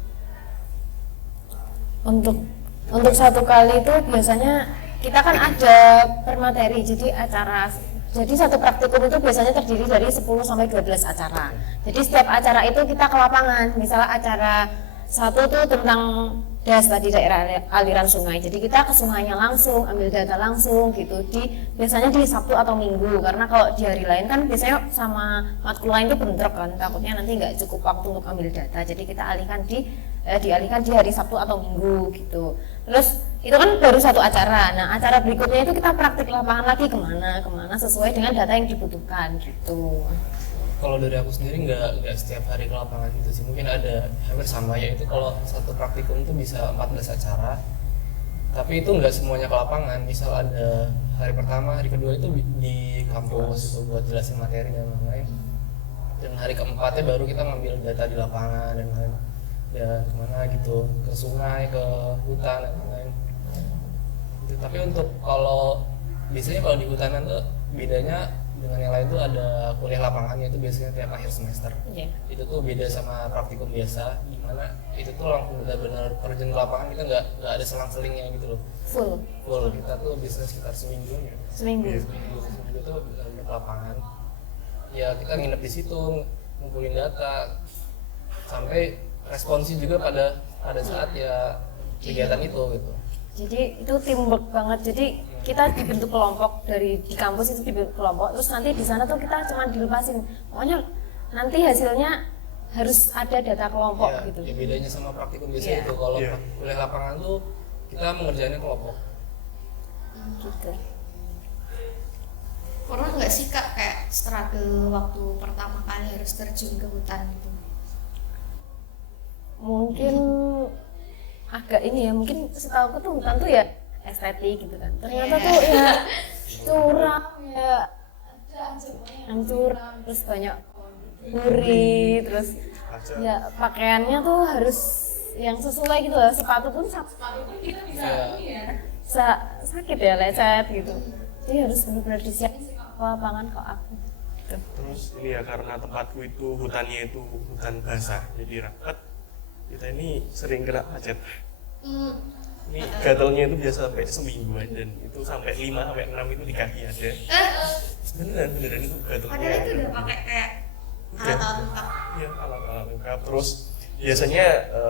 Untuk satu kali itu biasanya kita kan ada per materi, jadi satu praktikum itu biasanya terdiri dari 10 sampai 12 acara. Jadi setiap acara itu kita ke lapangan. Misalnya acara satu tuh tentang DAS tadi, daerah aliran sungai. Jadi kita ke sungainya langsung, ambil data langsung gitu. Biasanya di Sabtu atau Minggu, karena kalau di hari lain kan biasanya sama matkul lain itu bentrok kan. Takutnya nanti nggak cukup waktu untuk ambil data. Jadi kita dialihkan di hari Sabtu atau Minggu gitu. Terus itu kan baru satu acara. Nah, acara berikutnya itu kita praktik lapangan lagi kemana sesuai dengan data yang dibutuhkan gitu. Kalau dari aku sendiri nggak setiap hari ke lapangan gitu sih. Mungkin ada hampir sama, yaitu kalau satu praktikum itu bisa 14 acara. Tapi itu nggak semuanya ke lapangan. Misal ada hari pertama, hari kedua itu di kampus itu buat jelasin materi dan lain-lain. Dan hari keempatnya baru kita ngambil data di lapangan dan lain-lain. Ya kemana gitu, ke sungai, ke hutan dan lain-lain. Tapi untuk biasanya kalau di hutanan tuh bedanya dengan yang lain tuh ada kuliah lapangannya, itu biasanya tiap akhir semester. Itu tuh beda sama praktikum biasa, dimana itu tuh langsung benar-benar terjun ke lapangan, kita nggak ada selang-selingnya gitu loh. Full kita tuh biasanya sekitar seminggu ya. Seminggu tuh benar-benar ke lapangan. ya kita nginep di situ ngumpulin data sampai responsif juga pada saat ya kegiatan itu gitu. Jadi itu teamwork banget. Jadi kita dibentuk kelompok di kampus itu dibentuk kelompok. Terus nanti di sana tuh kita cuma dilepasin. Pokoknya nanti hasilnya harus ada data kelompok Ya, gitu. ya bedanya sama praktikum biasa Iya. itu kalau Iya. kuliah lapangan tuh kita mengerjainnya kelompok. Gitu. Pernah nggak sih Kak kayak struggle waktu pertama kali harus terjun ke hutan gitu? Mungkin agak ini ya, mungkin setahu aku tuh hutan tuh ya estetik gitu kan. Ternyata tuh ya curam ya, hancur, terus banyak duri, terus ya pakaiannya tuh harus yang sesuai gitu loh. Sepatu pun sepatu pun kita bisa sakit ya, lecet gitu. Jadi harus benar-benar disiapin ke lapangan kok aku. Gitu. Terus ini ya karena tempatku itu hutannya itu hutan basah jadi rapat, kita ini sering kena macet. Ini gatalnya itu biasa sampai semingguan dan itu sampai 5 sampai 6 itu di kaki ada. Beneran itu gatalnya. Padahal itu udah pakai kayak alat-alat lengkap. Iya, alat-alat lengkap. Terus biasanya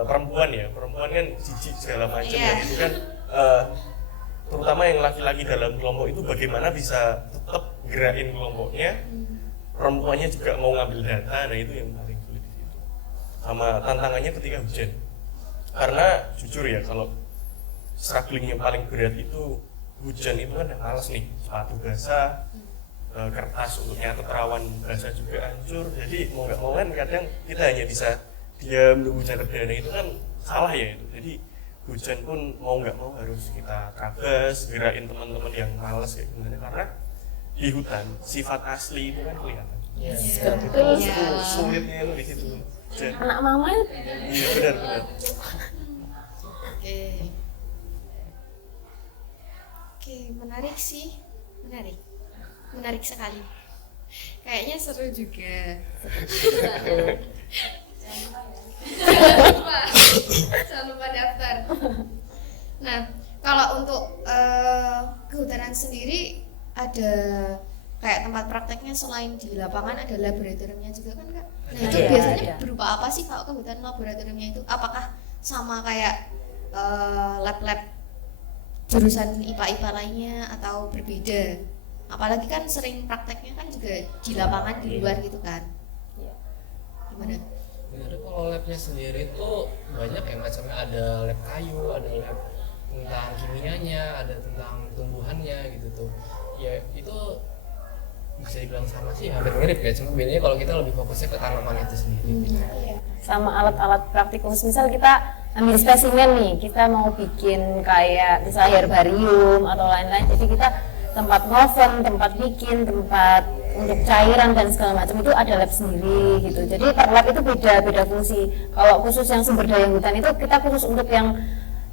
perempuan kan jijik segala macam Iya. dan itu kan terutama yang laki-laki dalam kelompok itu bagaimana bisa tetap gerakin kelompoknya, perempuannya juga mau ngambil data, nah itu yang paling sulit di situ. Sama tantangannya ketika hujan, karena jujur ya kalau struggling yang paling berat itu hujan itu kan males nih, sepatu basah, kertas untuk nyatet rawan basah juga hancur, jadi mau nggak mau kan kadang kita hanya bisa diam nunggu hujan reda, nah itu kan salah ya itu. Jadi hujan pun mau nggak mau harus kita trabas, gerakin teman-teman yang males kayak gimana, karena di hutan sifat asli itu kan kelihatan. Betul. Sulitnya itu di situ. Hujan. Anak mama itu Iya benar. Oke, menarik sih, menarik sekali. Kayaknya seru juga. Jangan lupa daftar. Nah, kalau untuk kehutanan sendiri ada kayak tempat prakteknya selain di lapangan, ada laboratoriumnya juga kan Kak? Nah itu Ada, biasanya ada. berupa apa sih kalau kehutanan laboratoriumnya itu? Apakah sama kayak lab-lab jurusan IPA lainnya atau berbeda? Apalagi kan sering prakteknya kan juga di lapangan di luar gitu kan? Gimana? Sebenarnya kalau labnya sendiri itu banyak ya macamnya, ada lab kayu, ada lab tentang kimianya, ada tentang tumbuhannya gitu tuh. Ya itu bisa dibilang sama sih, hampir mirip ya, cuma bedanya kalau kita lebih fokusnya ke tanaman itu sendiri. sama alat-alat praktikum. Misal kita ambil spesimen nih, kita mau bikin kayak misalnya herbarium atau lain-lain. Jadi kita tempat ngoven, tempat bikin, tempat untuk cairan dan segala macam itu ada lab sendiri gitu. Jadi per lab itu beda fungsi. Kalau khusus yang sumber daya hutan itu kita khusus untuk yang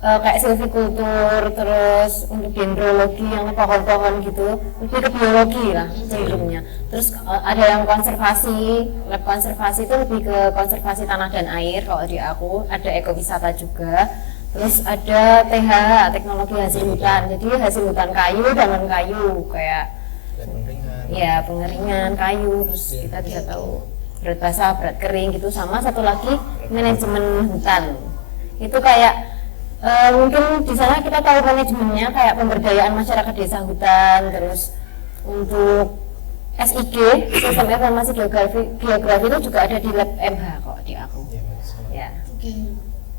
kayak silvikultur, terus untuk dendrologi yang pohon-pohon gitu, lebih ke biologi lah cenderungnya. Terus ada yang konservasi, lab konservasi itu lebih ke konservasi tanah dan air kalau di aku. Ada ekowisata juga. Terus ada TH, teknologi hasil hutan. Jadi hasil hutan kayu, daun kayu kayak Dan pengeringan. ya pengeringan kayu. Terus kita bisa tahu berat basah, berat kering gitu. Sama satu lagi manajemen hutan. Itu kayak mungkin di sana kita tahu manajemennya kayak pemberdayaan masyarakat desa hutan, terus untuk SIG, sistem informasi geografi itu juga ada di lab MH kok di aku. Ya.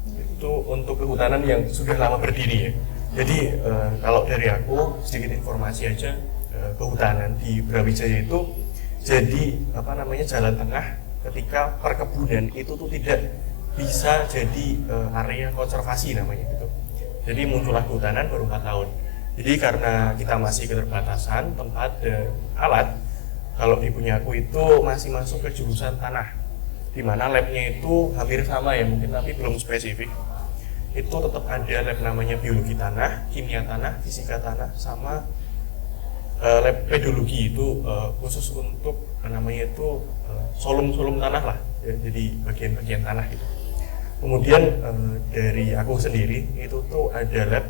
Itu untuk kehutanan yang sudah lama berdiri ya. Jadi kalau dari aku sedikit informasi aja, kehutanan di Brawijaya itu jadi jalan tengah ketika perkebunan itu tuh tidak bisa jadi area konservasi namanya gitu. Jadi muncullah kehutanan baru 4 tahun. Jadi karena kita masih keterbatasan tempat dan alat, kalau di punya aku itu masih masuk ke jurusan tanah, di mana labnya itu hampir sama ya mungkin tapi belum spesifik. Itu tetap ada lab namanya biologi tanah, kimia tanah, fisika tanah, sama lab pedologi itu khusus untuk namanya itu solum-solum tanah lah, ya, jadi bagian-bagian tanah gitu. Kemudian dari aku sendiri itu tuh ada lab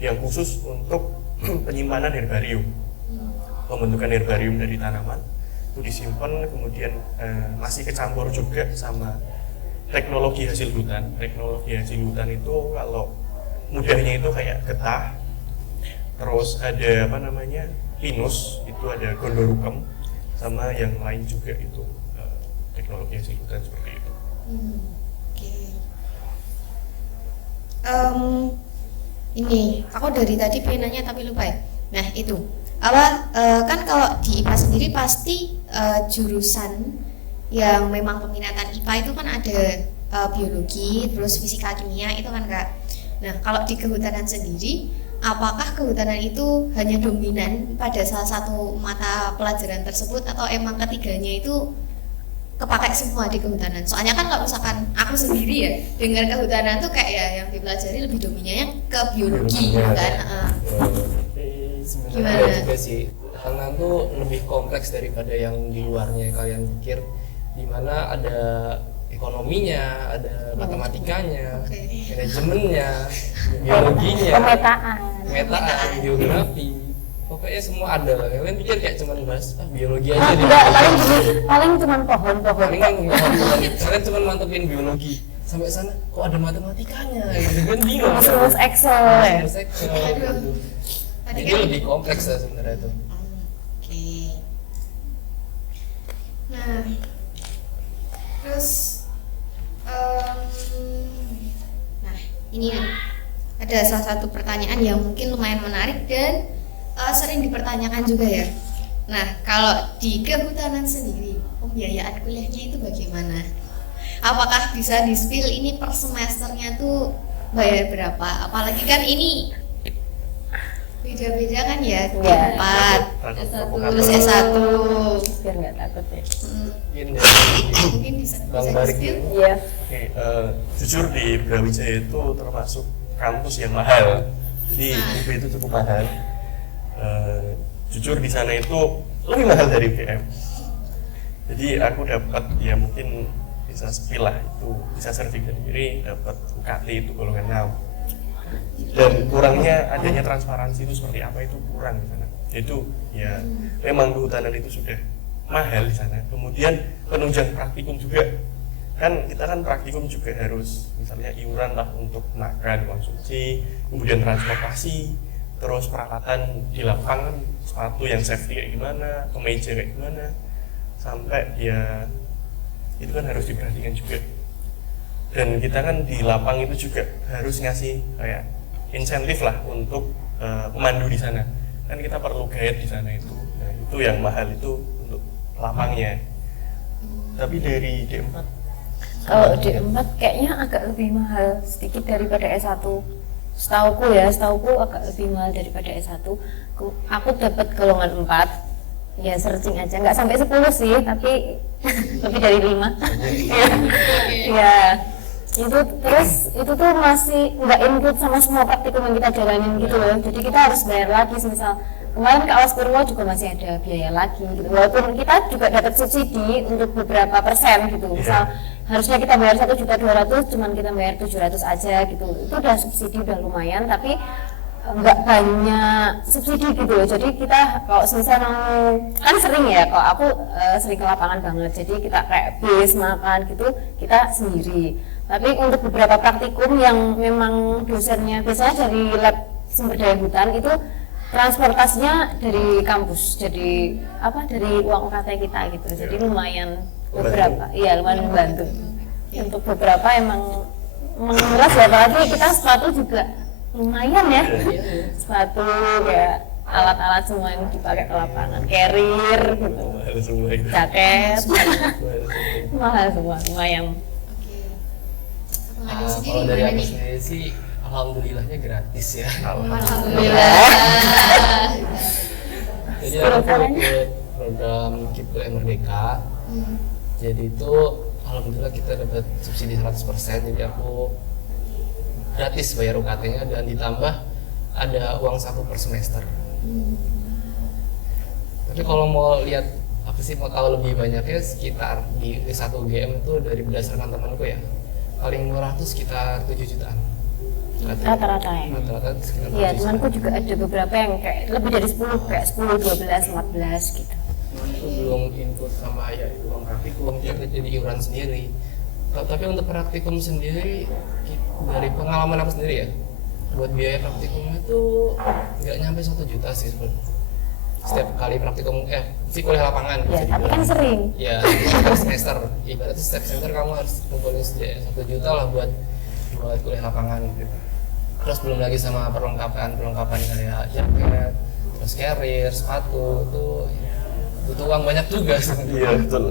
yang khusus untuk penyimpanan herbarium, pembentukan herbarium dari tanaman, itu disimpan, kemudian masih kecampur juga sama teknologi hasil hutan. Teknologi hasil hutan itu kalau mudahnya itu kayak getah, terus ada apa namanya pinus, itu ada gondorukem, sama yang lain juga itu teknologi hasil hutan seperti itu. Oke. Ini aku dari tadi pengen nanya tapi lupa ya. Nah itu apa kan kalau di IPA sendiri pasti jurusan yang memang peminatan IPA itu kan ada biologi, terus fisika, kimia itu kan Kak. Nah kalau di kehutanan sendiri, apakah kehutanan itu hanya dominan pada salah satu mata pelajaran tersebut atau emang ketiganya itu kepakai semua di kehutanan? Soalnya kan kalau misalkan aku sendiri ya dengar kehutanan tuh kayak ya yang dipelajari lebih dominannya ke biologi kan. Sebenarnya Gimana? ada juga sih, kehutanan tuh lebih kompleks daripada yang di luarnya kalian pikir, dimana ada ekonominya, ada matematikanya, manajemennya, biologinya, pemetaan, geografi, pokoknya semua ada. Kalian pikir kayak cuma bahas biologi aja di Enggak, paling cuma pohon-pohon. paling kan kalian cuma mantepin biologi, sampai sana kok ada matematikanya, gitu kan bingung. Rumus Excel ya. Rumus Excel, gitu. Tadi Jadi kan lebih kompleks lah sebenarnya itu. Oke. Nah, terus nah ini nih, ada salah satu pertanyaan yang mungkin lumayan menarik dan sering dipertanyakan juga ya. Nah, kalau di kehutanan sendiri, pembiayaan kuliahnya itu bagaimana? Apakah bisa di-spill ini per semesternya tuh bayar berapa? Apalagi kan ini beda-beda kan ya, Iya. D4, S1, terus S1. Biar nggak takut ya. Mungkin dari Mungkin bisa Bang Barik di-spill. Iya. Oke, jujur di Brawijaya itu termasuk kampus yang mahal. Jadi UB itu cukup mahal. Jujur di sana itu lebih mahal dari UGM. Jadi aku dapat ya mungkin bisa spill lah, itu bisa sertifikat diri, dapat UKT itu golongan 6. Dan kurangnya adanya transparansi itu seperti apa itu kurang di sana. Itu ya memang kehutanan itu sudah mahal di sana. Kemudian penunjang praktikum juga. Kan kita kan praktikum juga harus misalnya iuran lah untuk makan, konsumsi, kemudian transportasi, terus peralatan di lapangan, sepatu yang safety kayak gimana, kemeja kayak gimana, sampai ya itu kan harus diperhatikan juga. Dan kita kan di lapang itu juga harus ngasih kayak insentif lah untuk pemandu di sana. Kan kita perlu guide di sana itu. Nah, itu yang mahal itu untuk lapangnya. Tapi dari D4 Kalau D4 kayaknya agak lebih mahal sedikit daripada S1. Setauku agak lebih mahal daripada S1. Aku dapat golongan 4. Ya searching aja, nggak sampai 10 sih, tapi lebih dari 5. Ya. Itu tuh masih nggak include sama semua praktikum yang kita jalanin gitu loh. Jadi kita harus bayar lagi, misal kemarin ke Awas Purwo juga masih ada biaya lagi gitu. Walaupun kita juga dapat subsidi untuk beberapa persen gitu. Misal harusnya kita bayar 1.200.000, cuman kita bayar 700 aja gitu. Itu udah subsidi, udah lumayan, tapi nggak banyak subsidi gitu loh. Jadi kita kalau misal mau, kan sering ya, kalau aku sering ke lapangan banget, jadi kita kayak bis makan gitu kita sendiri. Tapi untuk beberapa praktikum yang memang dosennya biasanya dari lab sumber daya hutan, itu transportasinya dari kampus, jadi dari uang UKT kita gitu. Jadi lumayan beberapa, iya lumayan membantu. Untuk beberapa emang menguras ya, apalagi kita sepatu juga lumayan ya, sepatu kayak alat-alat semua yang dipakai ke lapangan, carrier gitu, mahal semua itu. jaket, Mahal semua. mahal semua, lumayan. Kalau dari aku sendiri sih alhamdulillahnya gratis ya. Alhamdulillah. Jadi aku ikut program KIPU Merdeka. Jadi itu alhamdulillah kita dapat subsidi 100%. Jadi aku gratis bayar UKT-nya dan ditambah ada uang saku per semester. Tapi kalau mau lihat mau tahu lebih banyaknya sekitar di S1 UGM itu dari berdasarkan temanku ya, paling murah tuh sekitar 7 jutaan Rata-rata ya. rata-rata sekitar Iya, 7 temanku jutaan. juga ada beberapa yang kayak lebih dari 10, kayak 10, 12, 14 gitu. itu belum input sama ya uang praktikum, kita jadi iuran sendiri. Tapi untuk praktikum sendiri dari pengalaman aku sendiri ya, buat biaya praktikum itu nggak nyampe 1 juta sih sebenarnya. Setiap kali praktikum si kuliah lapangan Ya, bisa tapi dibilang. kan sering. Ya, setiap semester ibaratnya setiap semester kamu harus kumpulin 1 juta lah buat kuliah lapangan gitu. Terus belum lagi sama perlengkapan kayak jaket, terus carrier, sepatu itu ya, butuh uang banyak juga sebenarnya. Iya betul.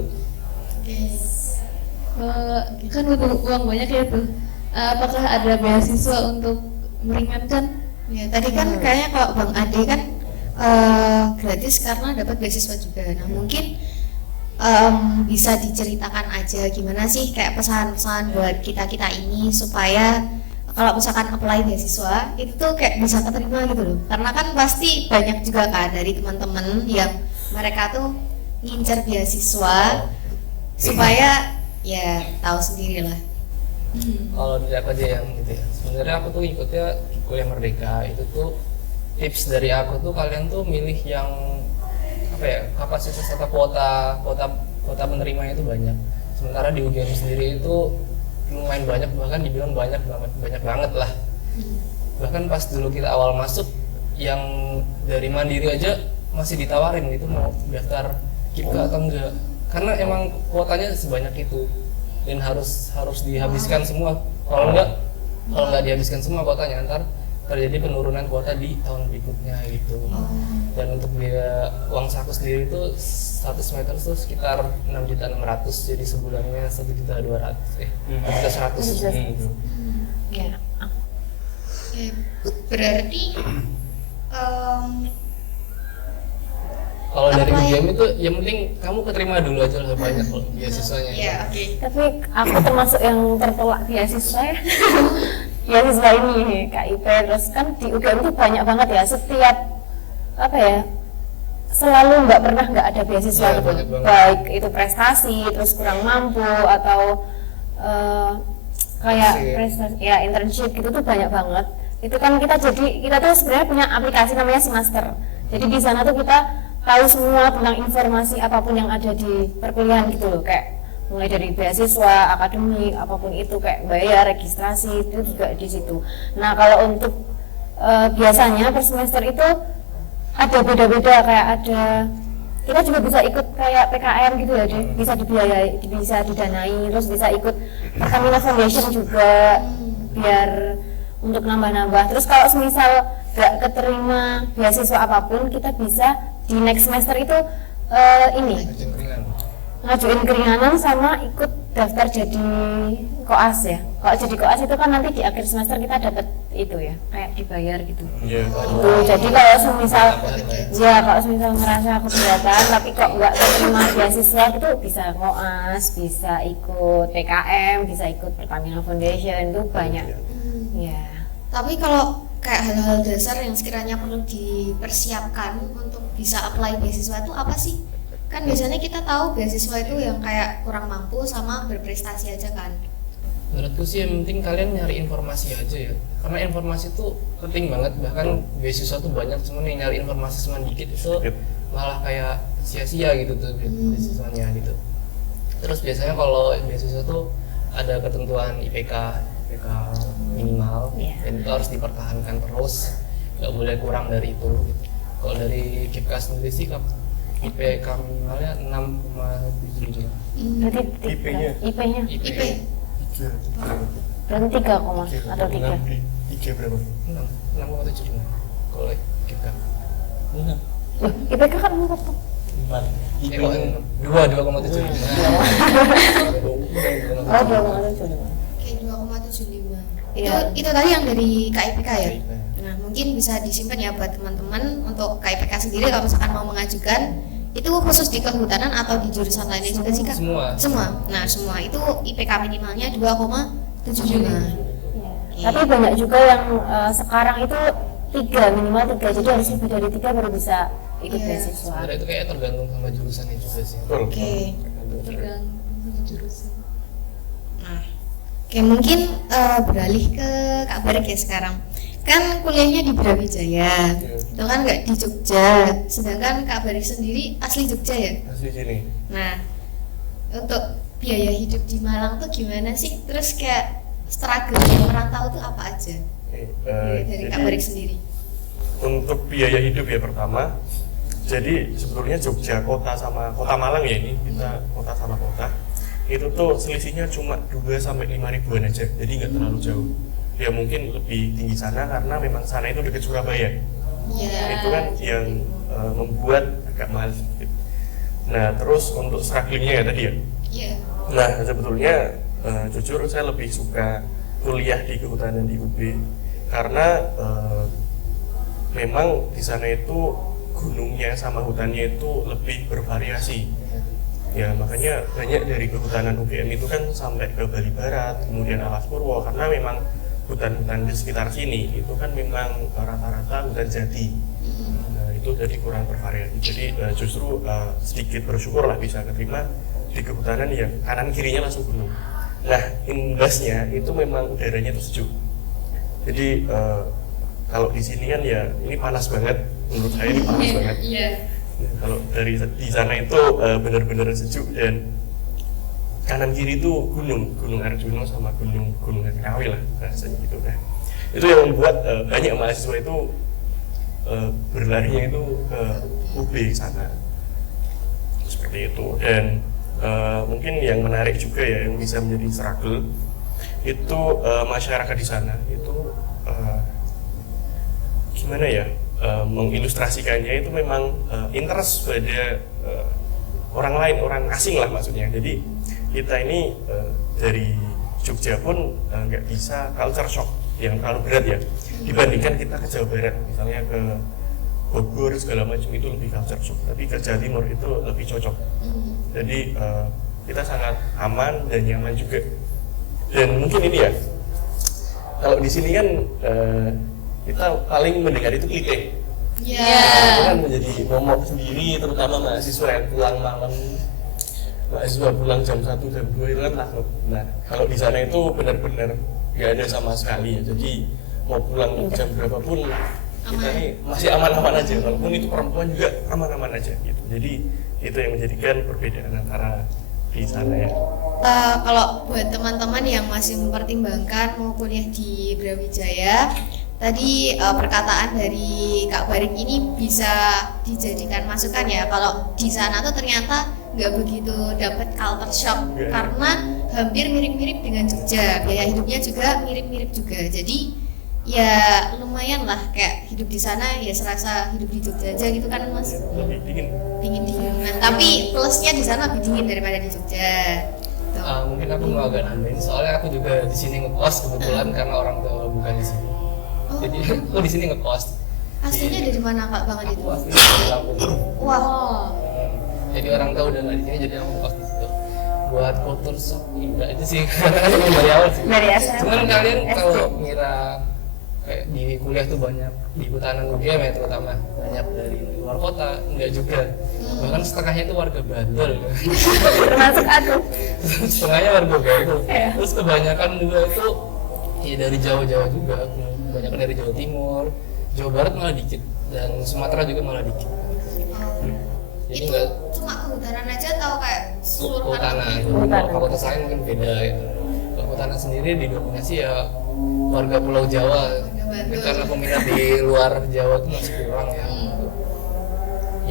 Kan butuh uang banyak ya tuh. Apakah ada beasiswa untuk meringankan? Ya, tadi kan kayaknya kalau Bang Ade kan gratis karena dapat beasiswa juga. Nah mungkin bisa diceritakan aja gimana sih kayak pesan-pesan buat kita ini supaya kalau misalkan apply beasiswa itu tuh kayak bisa keterima gitu loh. Karena kan pasti banyak juga kan dari teman-teman yang mereka tuh ngincer beasiswa supaya ya tahu sendiri lah. Kalau dari aku aja yang gitu ya, sebenarnya aku tuh ikutnya kuliah Merdeka. Itu tuh tips dari aku tuh kalian tuh milih yang apa ya, kapasitas atau kuota menerimanya itu banyak. Sementara di UGM sendiri itu lumayan banyak, bahkan dibilang banyak banget lah. Bahkan pas dulu kita awal masuk yang dari Mandiri aja masih ditawarin gitu mau daftar KIPKA atau enggak, karena emang kuotanya sebanyak itu dan harus dihabiskan semua. Kalau nggak dihabiskan semua kuotanya, ntar terjadi penurunan kuota di tahun berikutnya gitu. Dan untuk biaya uang saku sendiri itu 1 semester itu sekitar 6.600.000, jadi sebulannya 1.200.000 1.100.000. Ya. Oke, berarti Kalau dari Apply. UGM itu yang penting kamu keterima dulu aja lah, banyak loh beasiswanya. ya oke. Tapi aku termasuk yang tertolak beasiswa ya. Beasiswa ini KIP, terus kan di UGM itu banyak banget ya, setiap apa ya, selalu nggak ada beasiswa Ya, gitu. banyak banget. Baik itu prestasi, terus kurang mampu atau kayak Internship. prestasi ya internship gitu tuh banyak banget. Itu kan kita tuh sebenarnya punya aplikasi namanya Semester. Jadi di sana tuh kita tahu semua tentang informasi apapun yang ada di perkuliahan gitu loh, kayak mulai dari beasiswa, akademik, apapun itu, kayak bayar, registrasi itu juga di situ. Nah kalau untuk biasanya per semester itu ada beda-beda, kayak ada kita juga bisa ikut kayak PKM gitu ya, bisa dibiayai, bisa didanai, terus bisa ikut Pertamina Foundation juga biar untuk nambah-nambah. Terus kalau semisal gak keterima beasiswa apapun, kita bisa di next semester itu ngajuin keringanan sama ikut daftar jadi koas ya. Kalau jadi koas itu kan nanti di akhir semester kita dapat itu ya, kayak dibayar gitu. Iya. Gitu. Jadi kalau semisal ngerasa keberatan tapi kok nggak terima beasiswa itu bisa koas, bisa ikut PKM, bisa ikut Pertamina Foundation, itu banyak. Ya. Tapi kalau kayak hal-hal dasar yang sekiranya perlu dipersiapkan untuk bisa apply beasiswa itu apa sih? Kan biasanya kita tahu beasiswa itu yang kayak kurang mampu sama berprestasi aja kan. Menurutku sih yang penting kalian nyari informasi aja ya, karena informasi itu penting banget. Bahkan beasiswa tuh banyak, cuman yang nyari informasi cuma dikit itu malah kayak sia-sia gitu tuh beasiswanya gitu. Terus biasanya kalau beasiswa tuh ada ketentuan IPK minimal, dan itu harus dipertahankan terus, nggak boleh kurang dari itu gitu. Kalau dari KIPKA sendiri sih IPK minimalnya 6,7. Berarti IP-nya. IP-nya IP. berarti 3, atau 3. 3 berapa? 6,7 kalau KIPKA. Loh, IPK kan 4. 2,75. Oh, 2,7. Oke, 2,75. Iya. Itu tadi yang dari KIPK ya. KIP. Nah, mungkin bisa disimpan ya buat teman-teman untuk KIPK sendiri kalau misalkan mau mengajukan. Itu khusus di kehutanan atau di jurusan lainnya juga sih Kak? Semua. Nah, semua itu IPK minimalnya 2,75. Tapi banyak juga yang sekarang itu 3, minimal 3, jadi harus lebih dari 3 baru bisa ikut Iya. beasiswa. Sebenarnya itu kayak tergantung sama jurusannya juga sih. Oke. Tergantung jurusan. Nah, oke mungkin beralih ke Kak Barek ya sekarang. kan kuliahnya di Brawijaya, itu kan nggak di Jogja, sedangkan Kak Barik sendiri asli Jogja ya. Asli sini. Nah, untuk biaya hidup di Malang tuh gimana sih? Terus kayak struggle yang merantau tuh apa aja? Dari Kak Barik sendiri. Untuk biaya hidup ya pertama, jadi sebetulnya Jogja kota sama kota Malang ya, ini kita kota sama kota itu tuh selisihnya cuma 2 sampai 5 ribuan aja, jadi nggak terlalu jauh. Ya mungkin lebih tinggi sana karena memang sana itu dekat Surabaya. Itu kan yang membuat agak mahal sedikit. Nah terus untuk strugglingnya ya tadi ya. Nah sebetulnya jujur saya lebih suka kuliah di kehutanan di UB karena memang di sana itu gunungnya sama hutannya itu lebih bervariasi. Ya makanya banyak dari kehutanan UGM itu kan sampai ke Bali Barat, kemudian Alas Purwo, karena memang hutan-hutan di sekitar sini itu kan memang rata-rata hutan jati. Nah itu jadi kurang bervariasi. Jadi justru sedikit bersyukur lah bisa keterima di kehutanan yang kanan kirinya langsung gunung. Nah imbasnya itu memang udaranya itu sejuk. Jadi kalau di sini kan ya ini panas banget, menurut saya ini panas banget. Nah, kalau dari di sana itu benar-benar sejuk dan kanan kiri itu gunung Arjuna sama gunung Kawi lah rasanya gitu. Nah itu yang membuat banyak mahasiswa itu berlarinya itu ke UB sana seperti itu. Dan mungkin yang menarik juga ya yang bisa menjadi struggle itu masyarakat di sana itu gimana ya mengilustrasikannya itu memang interest pada orang lain, orang asing lah maksudnya. Jadi kita ini dari Jogja pun nggak bisa culture shock yang terlalu berat ya dibandingkan kita ke Jawa Barat, misalnya ke Bogor segala macam itu lebih culture shock, tapi ke Jawa Timur itu lebih cocok. Jadi kita sangat aman dan nyaman juga. Dan mungkin ini ya, kalau di sini kan kita paling mendengar itu klite. Itu kan menjadi momok sendiri, terutama mahasiswa yang pulang malam, mahasiswa pulang jam 1, jam 2 itu kan takut. Nah kalau di sana itu benar-benar nggak ada sama sekali ya. Jadi mau pulang jam berapapun kita ini masih aman-aman aja, walaupun itu perempuan juga aman-aman aja gitu. Jadi itu yang menjadikan perbedaan antara di sana ya. Kalau buat teman-teman yang masih mempertimbangkan mau kuliah di Brawijaya, tadi perkataan dari Kak Barik ini bisa dijadikan masukan ya, kalau di sana tuh ternyata nggak begitu dapat culture shock karena hampir mirip-mirip dengan Jogja, biaya hidupnya juga mirip-mirip juga. Jadi ya lumayan lah kayak hidup di sana ya serasa hidup di Jogja aja gitu kan Mas. Lebih dingin. Nah tapi plusnya di sana lebih dingin daripada di Jogja. Mungkin aku mau agak nambahin, soalnya aku juga di sini ngekos kebetulan karena orang tua bukan di sini. Jadi aku di sini ngekos. Aslinya dari mana Kak banget itu? Aku aslinya dari Lampung. Wah. Jadi orang tua udah nggak di sini, jadi aku ngekos di situ. Buat kultur shock enggak itu sih, karena kan dari awal sih. Dari SMA. Cuman kalian kalau ngira kayak di kuliah tuh banyak di hutanan UGM ya terutama banyak dari luar kota, enggak juga. Bahkan setengahnya itu warga Bantul. Termasuk aku. Setengahnya warga Bantul. Terus kebanyakan juga itu ya dari Jawa-Jawa juga. Kebanyakan dari Jawa Timur, Jawa Barat malah dikit, dan Sumatera juga malah dikit. Jadi Itu enggak cuma kehutanan aja atau kayak seluruh kehutanan. Fakultas lain mungkin beda gitu. Kehutanan sendiri didominasi ya warga Pulau Jawa. Karena peminat di luar Jawa itu masih kurang ya.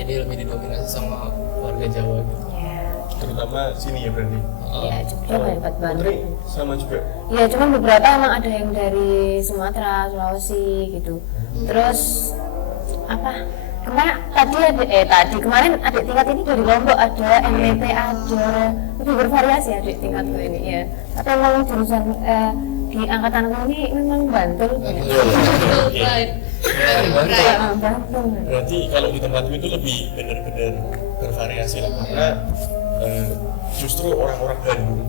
Jadi lebih didominasi sama warga Jawa gitu. Terutama sini ya berarti. Iya, Jogja hebat banget. Putri sama juga. Iya, cuman beberapa emang ada yang dari Sumatera, Sulawesi gitu. Terus apa? Kemarin adik tingkat ini dari Lombok ada, NTT ada, lebih bervariasi adik tingkatku ini ya. Tapi emang jurusan di angkatan aku ini memang Bantul. Bantul. Berarti kalau di tempatku itu lebih benar-benar bervariasi lah, karena justru orang-orang Bandung,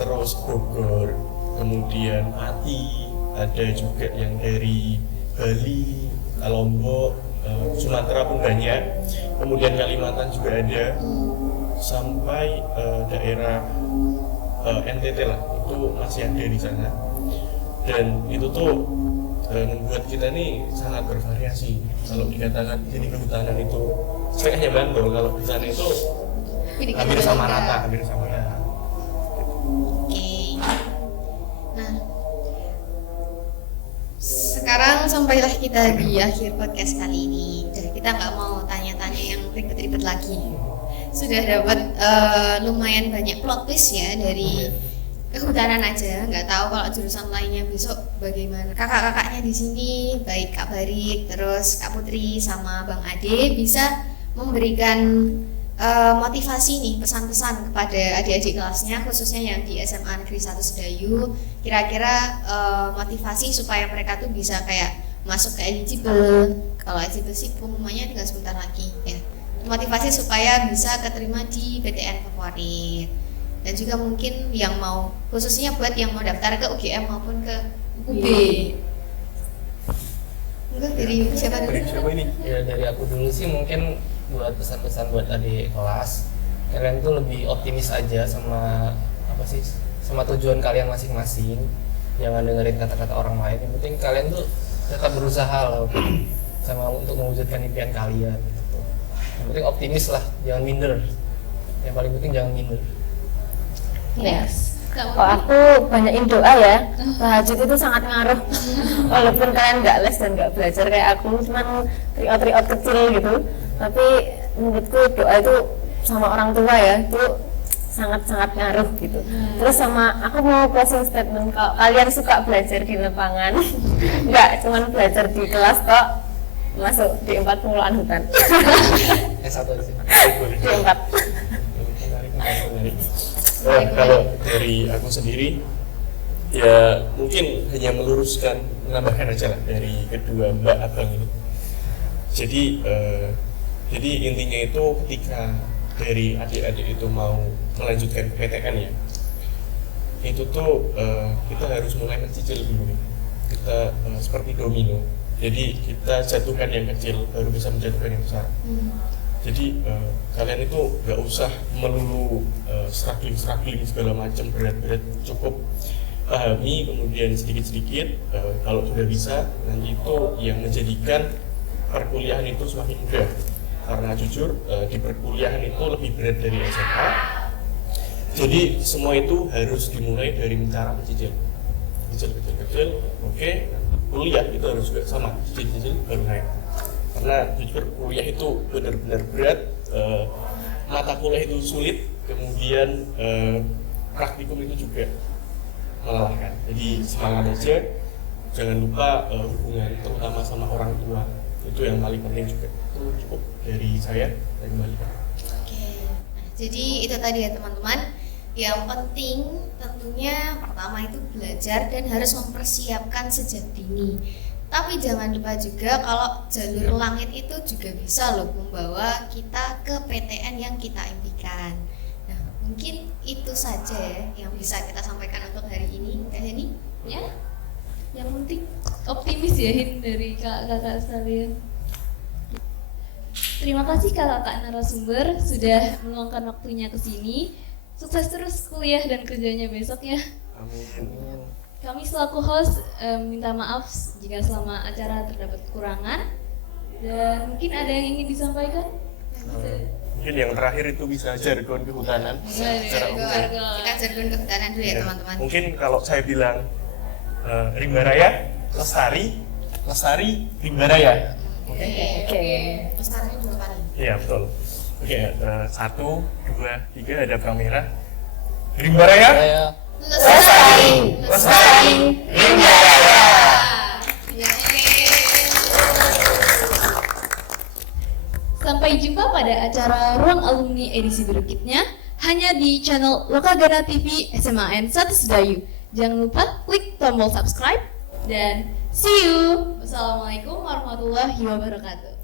terus Bogor, kemudian Pati, ada juga yang dari Bali, Lombok, Sumatera pun banyak, kemudian Kalimantan juga ada, sampai daerah NTT lah itu masih ada di sana. Dan itu tuh membuat kita ini sangat bervariasi. Kalau dikatakan jenis kehutanan itu saya hanya bantu, kalau di sana itu hampir sama rata. Oke. Nah, sekarang sampailah kita di akhir podcast kali ini. Jadi kita nggak mau tanya-tanya yang ribet-ribet lagi. Sudah dapat lumayan banyak plot twist ya dari kehutanan aja. Nggak tahu kalau jurusan lainnya besok bagaimana. Kakak-kakaknya di sini, baik Kak Barik, terus Kak Putri sama Bang Ade bisa memberikan motivasi nih, pesan-pesan kepada adik-adik kelasnya, khususnya yang di SMA Negeri 1 Sedayu. Kira-kira motivasi supaya mereka tuh bisa kayak masuk ke eligible. Kalau eligible sih pengumumannya tinggal sebentar lagi ya. Motivasi supaya bisa keterima di PTN favorit. Dan juga mungkin yang mau, khususnya buat yang mau daftar ke UGM maupun ke UB. Enggak, dari siapa dulu? Siapa ini? Ya dari aku dulu sih mungkin buat pesan-pesan buat adik kelas, kalian tuh lebih optimis aja sama sama tujuan kalian masing-masing. Jangan dengerin kata-kata orang lain. Yang penting kalian tuh tetap berusaha loh sama untuk mewujudkan impian kalian gitu. Yang penting optimis lah, jangan minder. Yang paling penting jangan minder. Yes. Kalau aku banyakin doa ya, tahajud itu sangat ngaruh. Walaupun kalian nggak les dan nggak belajar kayak aku, cuman triot kecil gitu. Tapi menurutku doa itu sama orang tua ya, itu sangat-sangat ngaruh gitu. Terus sama aku mau closing statement, kalau kalian suka belajar di lapangan, nggak cuman belajar di kelas kok, masuk di 4 pengelolaan hutan. Satu sih. Di 4. Kalau dari aku sendiri ya mungkin hanya meluruskan, menambahkan aja lah dari kedua Mbak Abang ini. Jadi intinya itu ketika dari adik-adik itu mau melanjutkan ke PTN ya, itu tuh kita harus mulai mencicil dulu. Kita seperti domino. Jadi kita jatuhkan yang kecil baru bisa menjatuhkan yang besar. Jadi kalian itu nggak usah melulu struggling segala macam berat, cukup pahami kemudian sedikit kalau sudah bisa, nanti itu yang menjadikan perkuliahan itu semakin mudah. Karena jujur di perkuliahan itu lebih berat dari SMA. Jadi semua itu harus dimulai dari cara mencicil, kecil, oke. Kuliah itu harus juga sama, cicil baru naik. Karena jujur kuliah itu benar-benar berat, mata kuliah itu sulit, kemudian praktikum itu juga melelahkan. Jadi semangat aja, jangan lupa hubungan terutama sama orang tua, itu yang paling penting juga. Itu cukup dari saya, saya kembalikan. Oke, nah, jadi itu tadi ya teman-teman. Yang penting tentunya pertama itu belajar dan harus mempersiapkan sejak dini. Tapi jangan lupa juga kalau jalur langit itu juga bisa loh membawa kita ke PTN yang kita impikan. Nah, mungkin itu saja ya yang bisa kita sampaikan untuk hari ini. Kak Heni? Ya, yang penting optimis ya Hin, dari kakak-kakak sekalian. Terima kasih kakak-kakak narasumber sudah meluangkan waktunya ke sini. Sukses terus kuliah dan kerjanya besok ya. Amin. Kami selaku host minta maaf jika selama acara terdapat kekurangan, dan mungkin ada yang ingin disampaikan? Mungkin yang terakhir itu bisa jargon kehutanan. Secara umum. Kita jargon kehutanan dulu ya teman-teman. Mungkin kalau saya bilang rimba raya, lestari, rimba raya. Oke. Lestari dua kali. Iya betul. Oke, 1, 2, 3 ada kamera. Rimba raya. Saya Lestari, rimba raya. Ya, oke. Sampai jumpa pada acara Ruang Alumni edisi berikutnya hanya di channel Lokagana TV SMAN 1 Sedayu. Jangan lupa klik tombol subscribe dan see you. Wassalamualaikum warahmatullahi wabarakatuh.